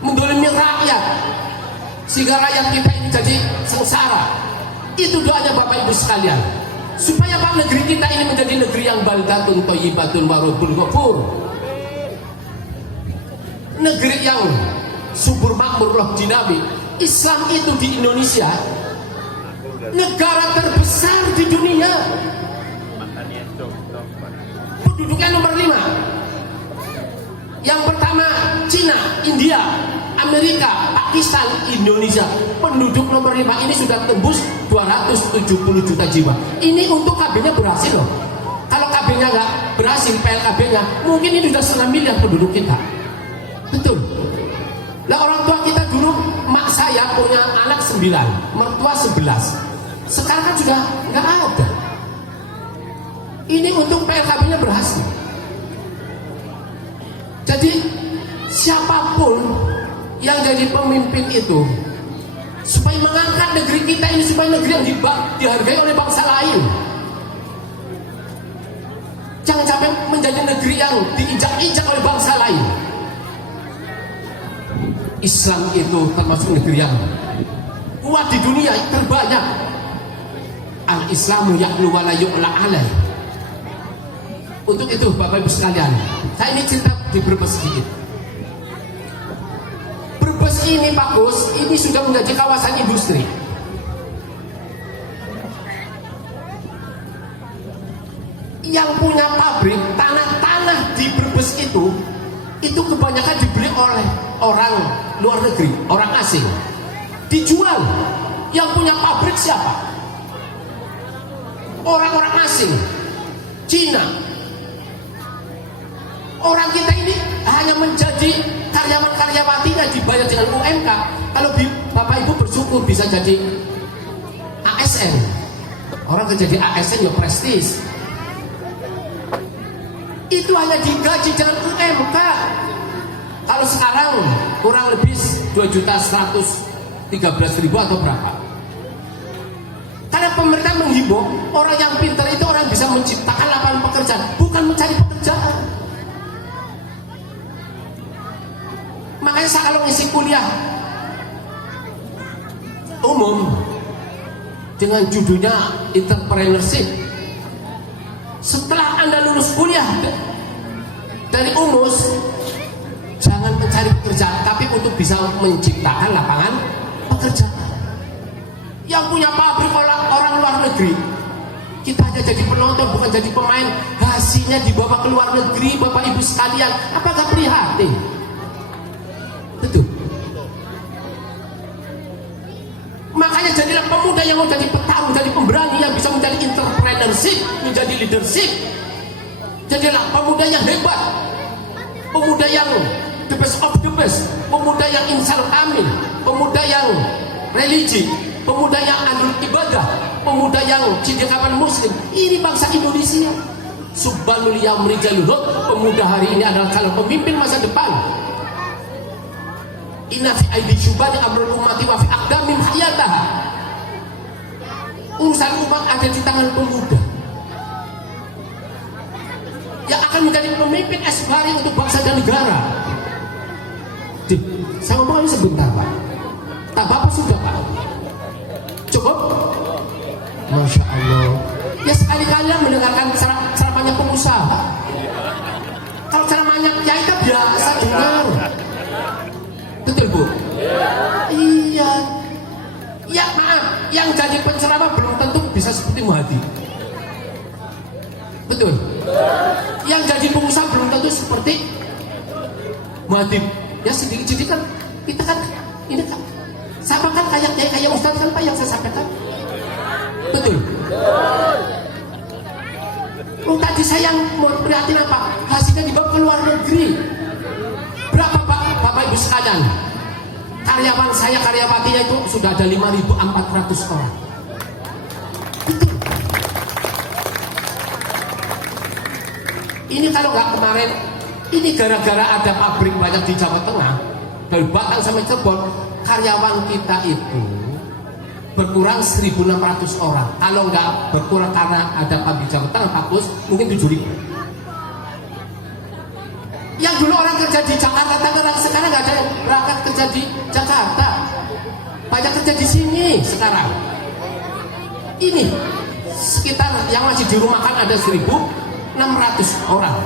mendolimi rakyat, sehingga rakyat kita ini jadi sengsara. Itu doanya Bapak Ibu sekalian, supaya Pak negeri kita ini menjadi negeri yang baldatun thayyibatun wa rabbun ghafur, negeri yang subur makmur roh dinami. Islam itu di Indonesia negara terbesar di dunia, penduduknya nomor 5. Yang pertama Cina, India, Amerika, Pakistan, Indonesia. Penduduk nomor 5 ini sudah tembus 270 juta jiwa. Ini untuk KB-nya berhasil loh. Kalau KB-nya nggak berhasil, PLKB-nya, mungkin ini sudah 9 miliar penduduk kita. Betul. Nah, orang tua kita dulu, mak saya punya anak 9, mertua 11. Sekarang kan sudah nggak ada. Ini untuk PLKB-nya berhasil. Jadi siapapun yang jadi pemimpin itu, supaya mengangkat negeri kita ini, supaya negeri yang dihargai oleh bangsa lain. Jangan sampai menjadi negeri yang diinjak-injak oleh bangsa lain. Islam itu termasuk negeri yang kuat di dunia, terbanyak. Al-Islamu ya'lu wa la yu'la alaih. Untuk itu Bapak Ibu sekalian, saya ini cerita di Brebes sedikit. Brebes ini bagus, ini sudah menjadi kawasan industri. Yang punya pabrik, tanah-tanah di Brebes itu kebanyakan dibeli oleh orang luar negeri, orang asing. Dijual. Yang punya pabrik siapa? Orang-orang asing, Cina. Orang kita ini hanya menjadi karyawan-karyawatinya, dibayar dengan UMK. Kalau Bapak Ibu bersyukur bisa jadi ASN. Orang kerja di ASN ya prestis. Itu hanya digaji dengan UMK. Kalau sekarang kurang lebih 2.113.000 atau berapa? Karena pemerintah menghimbau orang yang pintar itu orang bisa menciptakan lapangan pekerjaan, bukan mencari pekerjaan. Makanya saya kalau ngisi kuliah umum dengan judulnya entrepreneurship. Setelah Anda lulus kuliah dari UNUS, jangan mencari pekerjaan, tapi untuk bisa menciptakan lapangan pekerjaan. Yang punya pabrik orang luar negeri, kita hanya jadi penonton, bukan jadi pemain. Hasilnya dibawa ke luar negeri, Bapak Ibu sekalian, apakah prihatin? Betul. Makanya jadilah pemuda yang mau jadi petarung, jadi pemberani, yang bisa menjadi entrepreneurship, menjadi leadership. Jadilah pemuda yang hebat, pemuda yang the best of the best, pemuda yang insan kamil, pemuda yang religi, pemuda yang andul ibadah, pemuda yang cintakan muslim. Ini bangsa Indonesia. Subhanul yawm rijalul, pemuda hari ini adalah calon pemimpin masa depan. Inna fi aidi syubani amrul ummati wa fi aqdamim hayataha. Urusan umat ada di tangan pemuda yang akan menjadi pemimpin esbari untuk bangsa dan negara. Saya ngomong ini sebentar, Pak. Tak apa sudah, Pak. Cukup? Masya Allah. Ya sekali-kali mendengarkan ceramahnya pengusaha. Kalau ceramahnya kiai kan biasa dengar. Betul, Bu? Iya. Ya maaf, yang jadi penceramah belum tentu bisa seperti Muhadi. Betul? Yang jadi pengusaha belum tentu seperti Muhadi. Ya sedikit-sedikit kan kita kan ini kan sama kan kayak Ustaz kan Pak yang saya sampaikan. Betul. Tadi saya mau prihatin apa? Hasilnya dibawa ke luar negeri. Berapa Bapak Ibu sekalian? Karyawan saya, karyawatinya itu sudah ada 5.400 orang. Betul. Ini kalau nggak kemarin, ini gara-gara ada pabrik banyak di Jawa Tengah, dari Batang sampai Cirebon, karyawan kita itu berkurang 1.600 orang. Kalau nggak berkurang karena ada pabrik Jawa Tengah, bagus, mungkin 7.000. Yang dulu orang kerja di Jakarta, sekarang nggak ada yang berangkat kerja di Jakarta. Banyak kerja di sini sekarang. Ini sekitar yang masih dirumahkan ada 1.600 orang.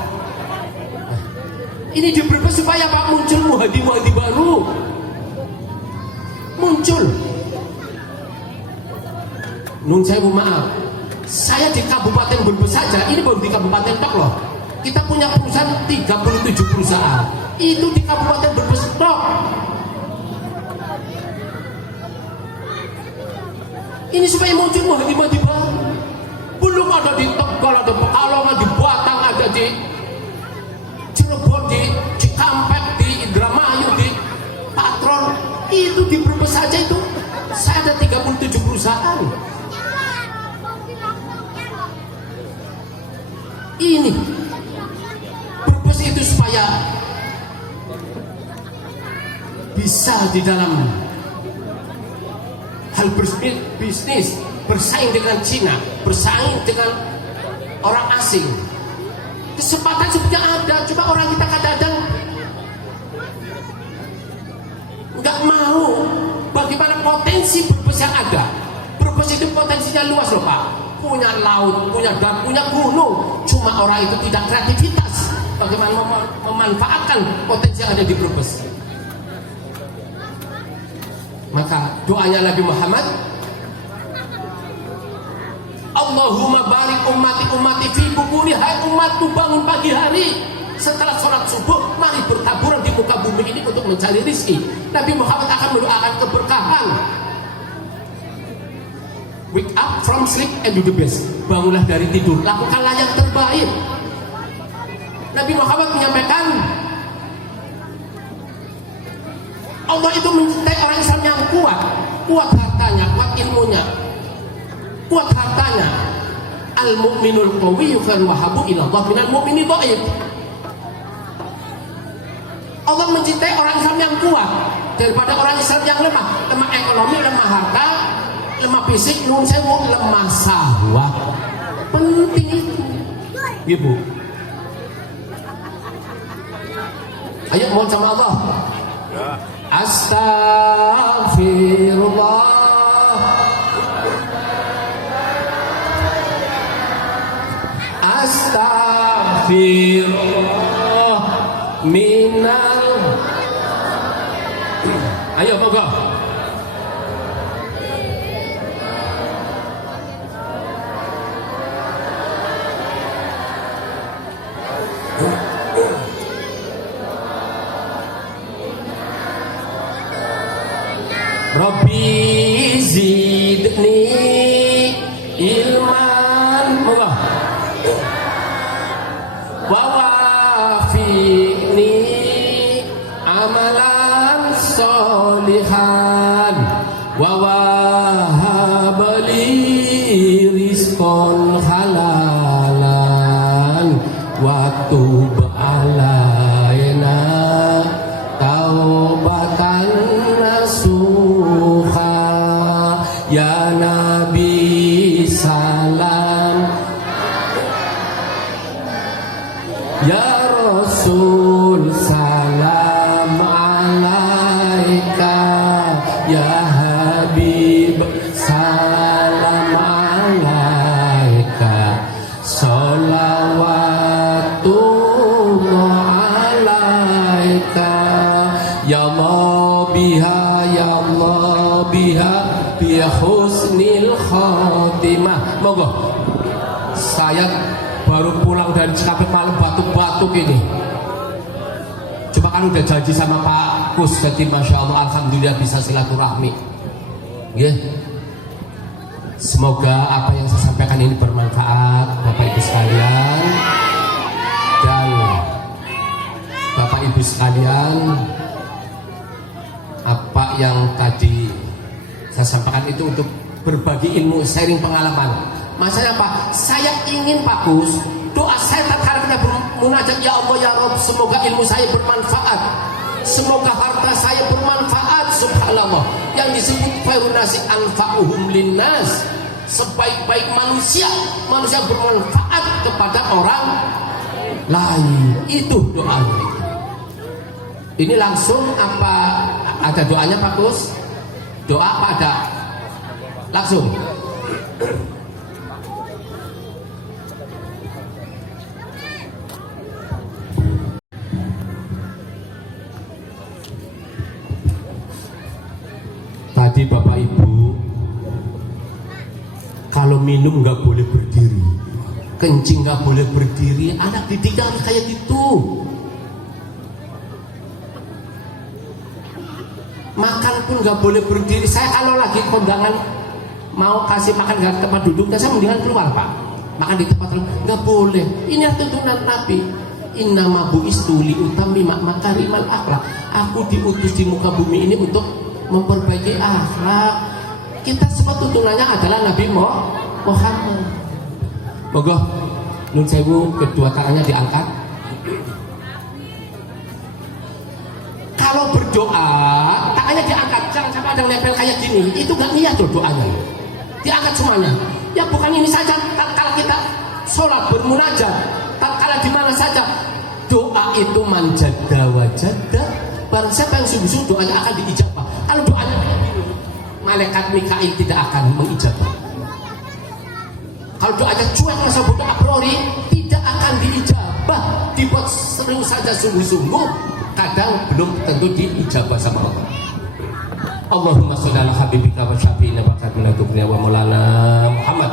Ini di Brebes supaya Pak muncul muhadi-muhadi baru. Muncul. Nun sewu maaf. Saya di Kabupaten Brebes saja, ini baru di Kabupaten Tok loh. Kita punya perusahaan 37 perusahaan. Itu di Kabupaten Brebes Tok. Ini supaya muncul muhadi-muhadi baru. Belum ada di Tegal, ada Pekalongan, di Batang, ada di Cirebon, di Cikampek, di Indramayu, di Patron. Itu di Brebes saja itu saya ada 37 perusahaan. Ini Brebes itu supaya bisa di dalam hal bisnis bersaing dengan Cina, bersaing dengan orang asing. Kesempatan sebenarnya ada, cuma orang kita kadang-kadang nggak mau. Bagaimana potensi Brebes yang ada? Brebes itu potensinya luas loh Pak. Punya laut, punya dam, punya gunung. Cuma orang itu tidak kreativitas. Bagaimana memanfaatkan potensi yang ada di Brebes? Maka doanya Nabi Muhammad, Allahumma barik ummati fi bukuri. Hai umatku, bangun pagi hari setelah sholat subuh, mari bertaburan di muka bumi ini untuk mencari rizki. Nabi Muhammad akan mendoakan keberkahan. Wake up from sleep and do the best. Bangunlah dari tidur, lakukanlah yang terbaik. Nabi Muhammad menyampaikan, Allah itu mencintai orang Islam yang kuat. Kuat hartanya, kuat ilmunya, kuat hartanya. Al-mu'minul qawiyyu khairun wa habbu ila Allah minal mu'mini dhaif. Allah mencintai orang Islam yang kuat daripada orang Islam yang lemah. Lemah ekonomi, lemah harta, lemah fisik, nun sewu, lemah syahwat. Penting itu, Ibu. Ayo mohon sama Allah. Astaghfirullah nastaghfirullah minal. Ayo monggo. Rabbi zidni ilman wa wafiqni amalan solihan wa wahabli rizqan halalan wa tub alaina taubatan nasuha ya Nabi salam ya Rasul salam alaika ya Habib salam alaika sholawatullah alaika ya Allah biha bi husnil khotimah. Monggo. Saya baru pulang dari Cikampek malam batuk-batuk ini. Coba kan udah janji sama Pak Kus, jadi Masya Allah alhamdulillah bisa silaturahmi. Yeah. Semoga apa yang saya sampaikan ini bermanfaat Bapak Ibu sekalian. Dan Bapak Ibu sekalian, apa yang tadi saya sampaikan itu untuk berbagi ilmu, sharing pengalaman. Maksudnya apa? Saya ingin Pak Gus, doa saya tatkala kita bermunajat, ya Allah ya Rabb, semoga ilmu saya bermanfaat, semoga harta saya bermanfaat. Subhanallah, yang disebut khairun nasi anfa'uhum linnas, sebaik-baik manusia bermanfaat kepada orang lain. Itu doanya. Ini langsung apa ada doanya Pak Gus? Doa apa ada? Langsung. Tadi Bapak Ibu, kalau minum nggak boleh berdiri, kencing nggak boleh berdiri, anak didik harus kayak gitu. Makan pun nggak boleh berdiri. Saya kalau lagi kondangan mau kasih makan nggak tempat duduk, saya mendingan keluar Pak. Makan di tempat lain nggak boleh. Ini tuntunan Nabi. Innama bu'istu li utammima makarimal akhlak. Aku diutus di muka bumi ini untuk memperbaiki akhlak. Kita semua tuntunannya adalah Nabi Muhammad. Moga nun sewu kedua tangannya diangkat. Kalau berdoa tangannya diangkat, jangan sampai ada yang nempel kayak gini. Itu nggak niat loh doanya. Diangkat semuanya. Ya bukan ini saja. Tatkala kita sholat bermunajat, tatkala di mana saja, doa itu manjada wajada. Barang siapa yang sungguh-sungguh doanya akan diijabah. Kalau doanya kayak gini, malaikat Mikail tidak akan mengijabah. Kalau doanya cuek masa bodoh a priori, tidak akan diijabah. Dibuat sering saja sungguh-sungguh, kadang belum tentu diijabah sama Allah. Allahumma sholli ala habibika wa syafi'ina wa khatimina wa maulana Muhammad.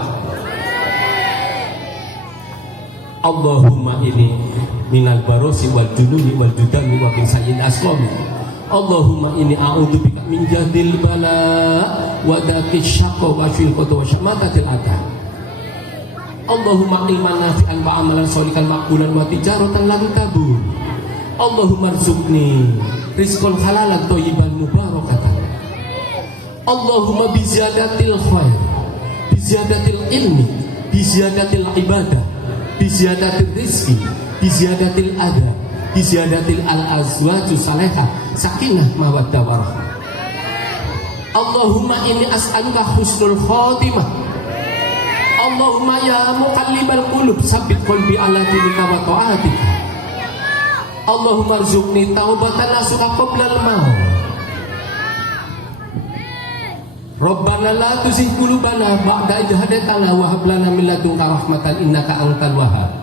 Allahumma ini minal barosi wal jununi wal dudami wa bin sayyid aslami. Allahumma ini a'udzubika min jahdil bala wa daqis syaqqa wa syilqata wa syamatatil adha. Allahumma ilman nafi'an wa amalan sholikan maqbulan wa tijaratan lan tabur. Allahumma rzuqni rizqan halalan thayyiban mubarakatan. Allahumma bi ziyadatil khair, bi ziyadatil ilmi, bi ziyadatil ibadah, bi ziyadatil rizqi, bi ziyadatil adab, bi ziyadatil al-azwaju salihah, sakinah mawaddah warahmah. Allahumma inni as'aluka husnul khotimah. Allahumma ya muqallibal qulub sabbit qalbi ala dinika wa ta'atika. Allahumma rzuqni taubatan nasuha qabla al-maut. Rabbana la tuzigh qulubana ba'da idh hadaytana wa hab lana min ladunka rahmatan innaka antal wahhab.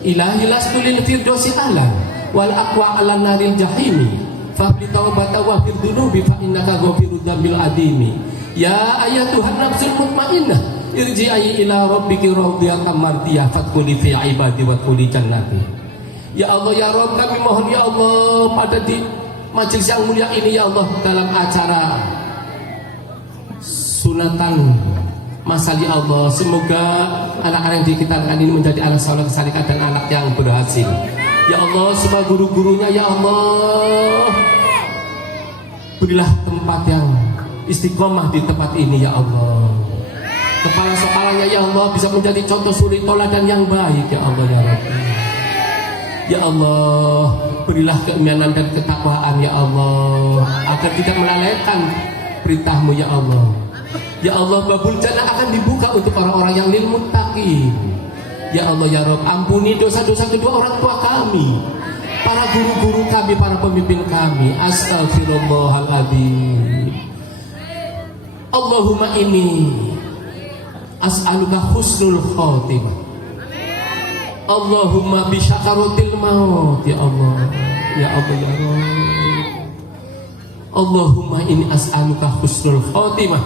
ilahi lastu lil firdausi alan wal aqwa ala naril jahimi fahli taubata wa fir dunubi fa innaka ghafirud dzambil adimi. Ya ayatuhan nafsul mutmainnah irji'i ila rabbiki radiyatan mardiyah fadkhuli fi ibadi wa dkhuli jannati. Ya Allah ya Rabb, kami mohon ya Allah pada di majelis yang mulia ini ya Allah, dalam acara sunatan masal ya Allah, semoga anak-anak yang dikitarkan ini menjadi anak saleh kesalikan dan anak yang berhasil. Ya Allah, semua guru-gurunya ya Allah, berilah tempat yang istiqomah di tempat ini ya Allah. Kepala-kepalanya ya Allah bisa menjadi contoh suri toladan yang baik ya Allah ya Rabbi. Ya Allah, berilah keimanan dan ketakwaan ya Allah, agar tidak melalaikan perintahmu ya Allah. Ya Allah, babul jannah akan dibuka untuk orang-orang yang lil muttaqin. Ya Allah ya Rabb, ampuni dosa-dosa kedua orang tua kami, para guru-guru kami, para pemimpin kami. Astaghfirullahaladzim. Allahumma inni as'aluka husnul khotimah. Allahumma bisyakaratil maut ya Allah. Ya Allah ya Rabb. Allahumma inni as'aluka husnul khotimah.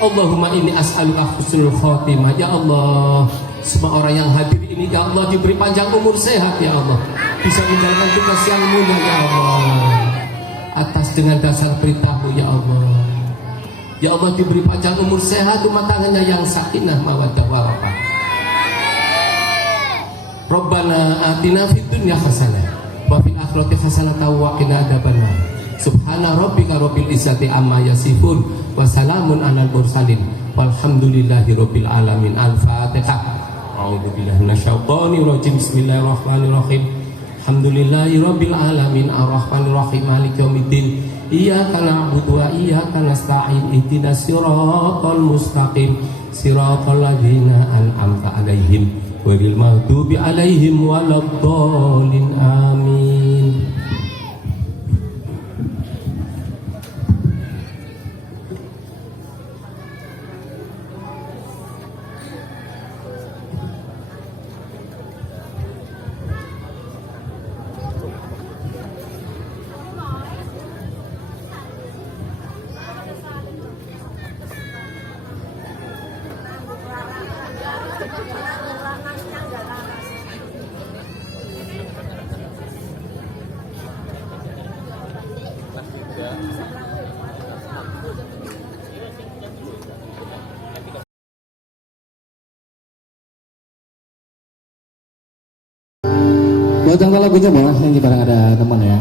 Allahumma inni as'aluka husnul khotimah. Ya Allah, semua orang yang hadir ini ya Allah diberi panjang umur, sehat ya Allah, bisa menjalankan tugas yang mulia ya Allah, atas dengan dasar perintahmu ya Allah. Ya Allah, diberi panjang umur, sehat, rumah tangannya yang sakinah mawaddah warahmah. Rabbana atina fid dunya hasanah wa fil akhirati hasanah wa qina adzabannar. Subhana rabbika rabbil izzati amma yasifun wa salamun alal mursalin walhamdulillahi rabbil alamin. Al-Fatihah. A'udzu billahi minasyaitonir rajim. Bismillahirrahmanirrahim. Alhamdulillahi rabbil alamin arrahmanir rahim maliki yaumiddin. Iyyaka na'budu wa iyyaka nasta'in ihdinas siratal mustaqim siratal ladzina an'amta 'alaihim ghairil maghdubi 'alaihim waladdallin. Amin. Buat yang lagunya bawah, ini barang ada teman ya.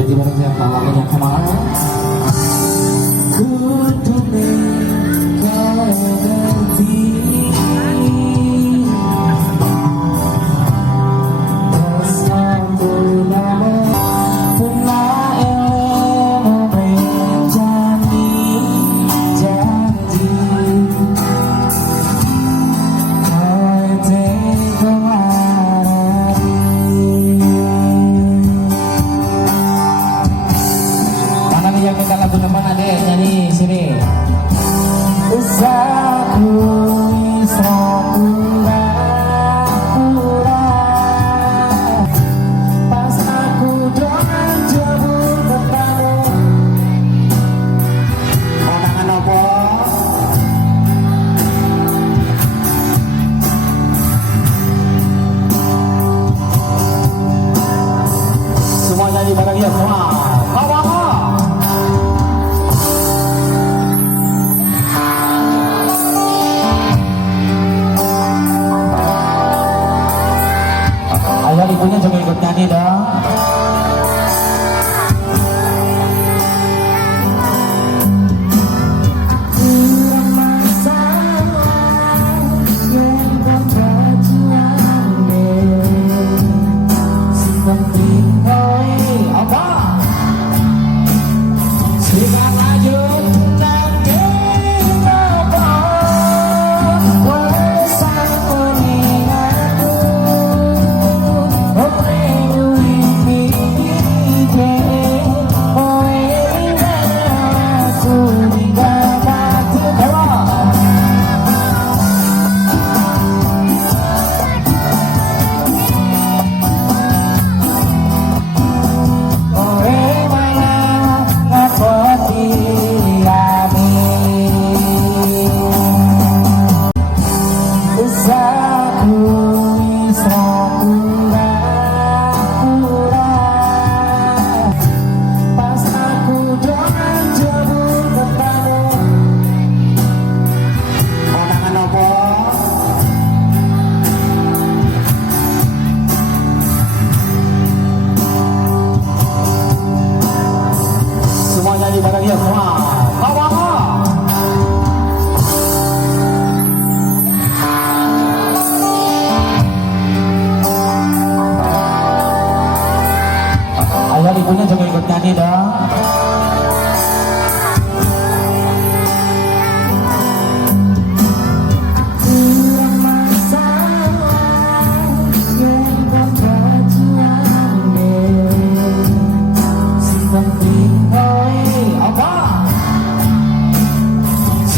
Lagi barang yang lagunya kemana?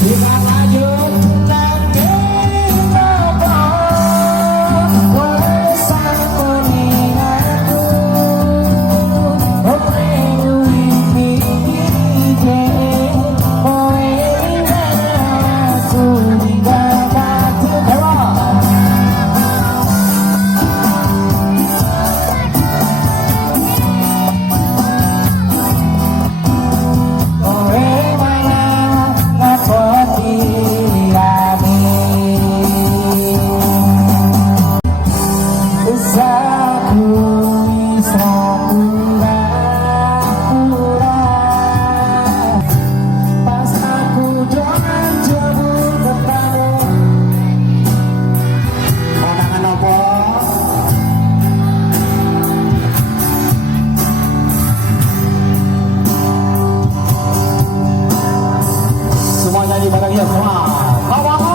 Kita lanjut nanti nopo Wesan kuninganku Oprenu iki Oe ingatu Tinggal batu dewa Semuanya di barangnya semua. Lawan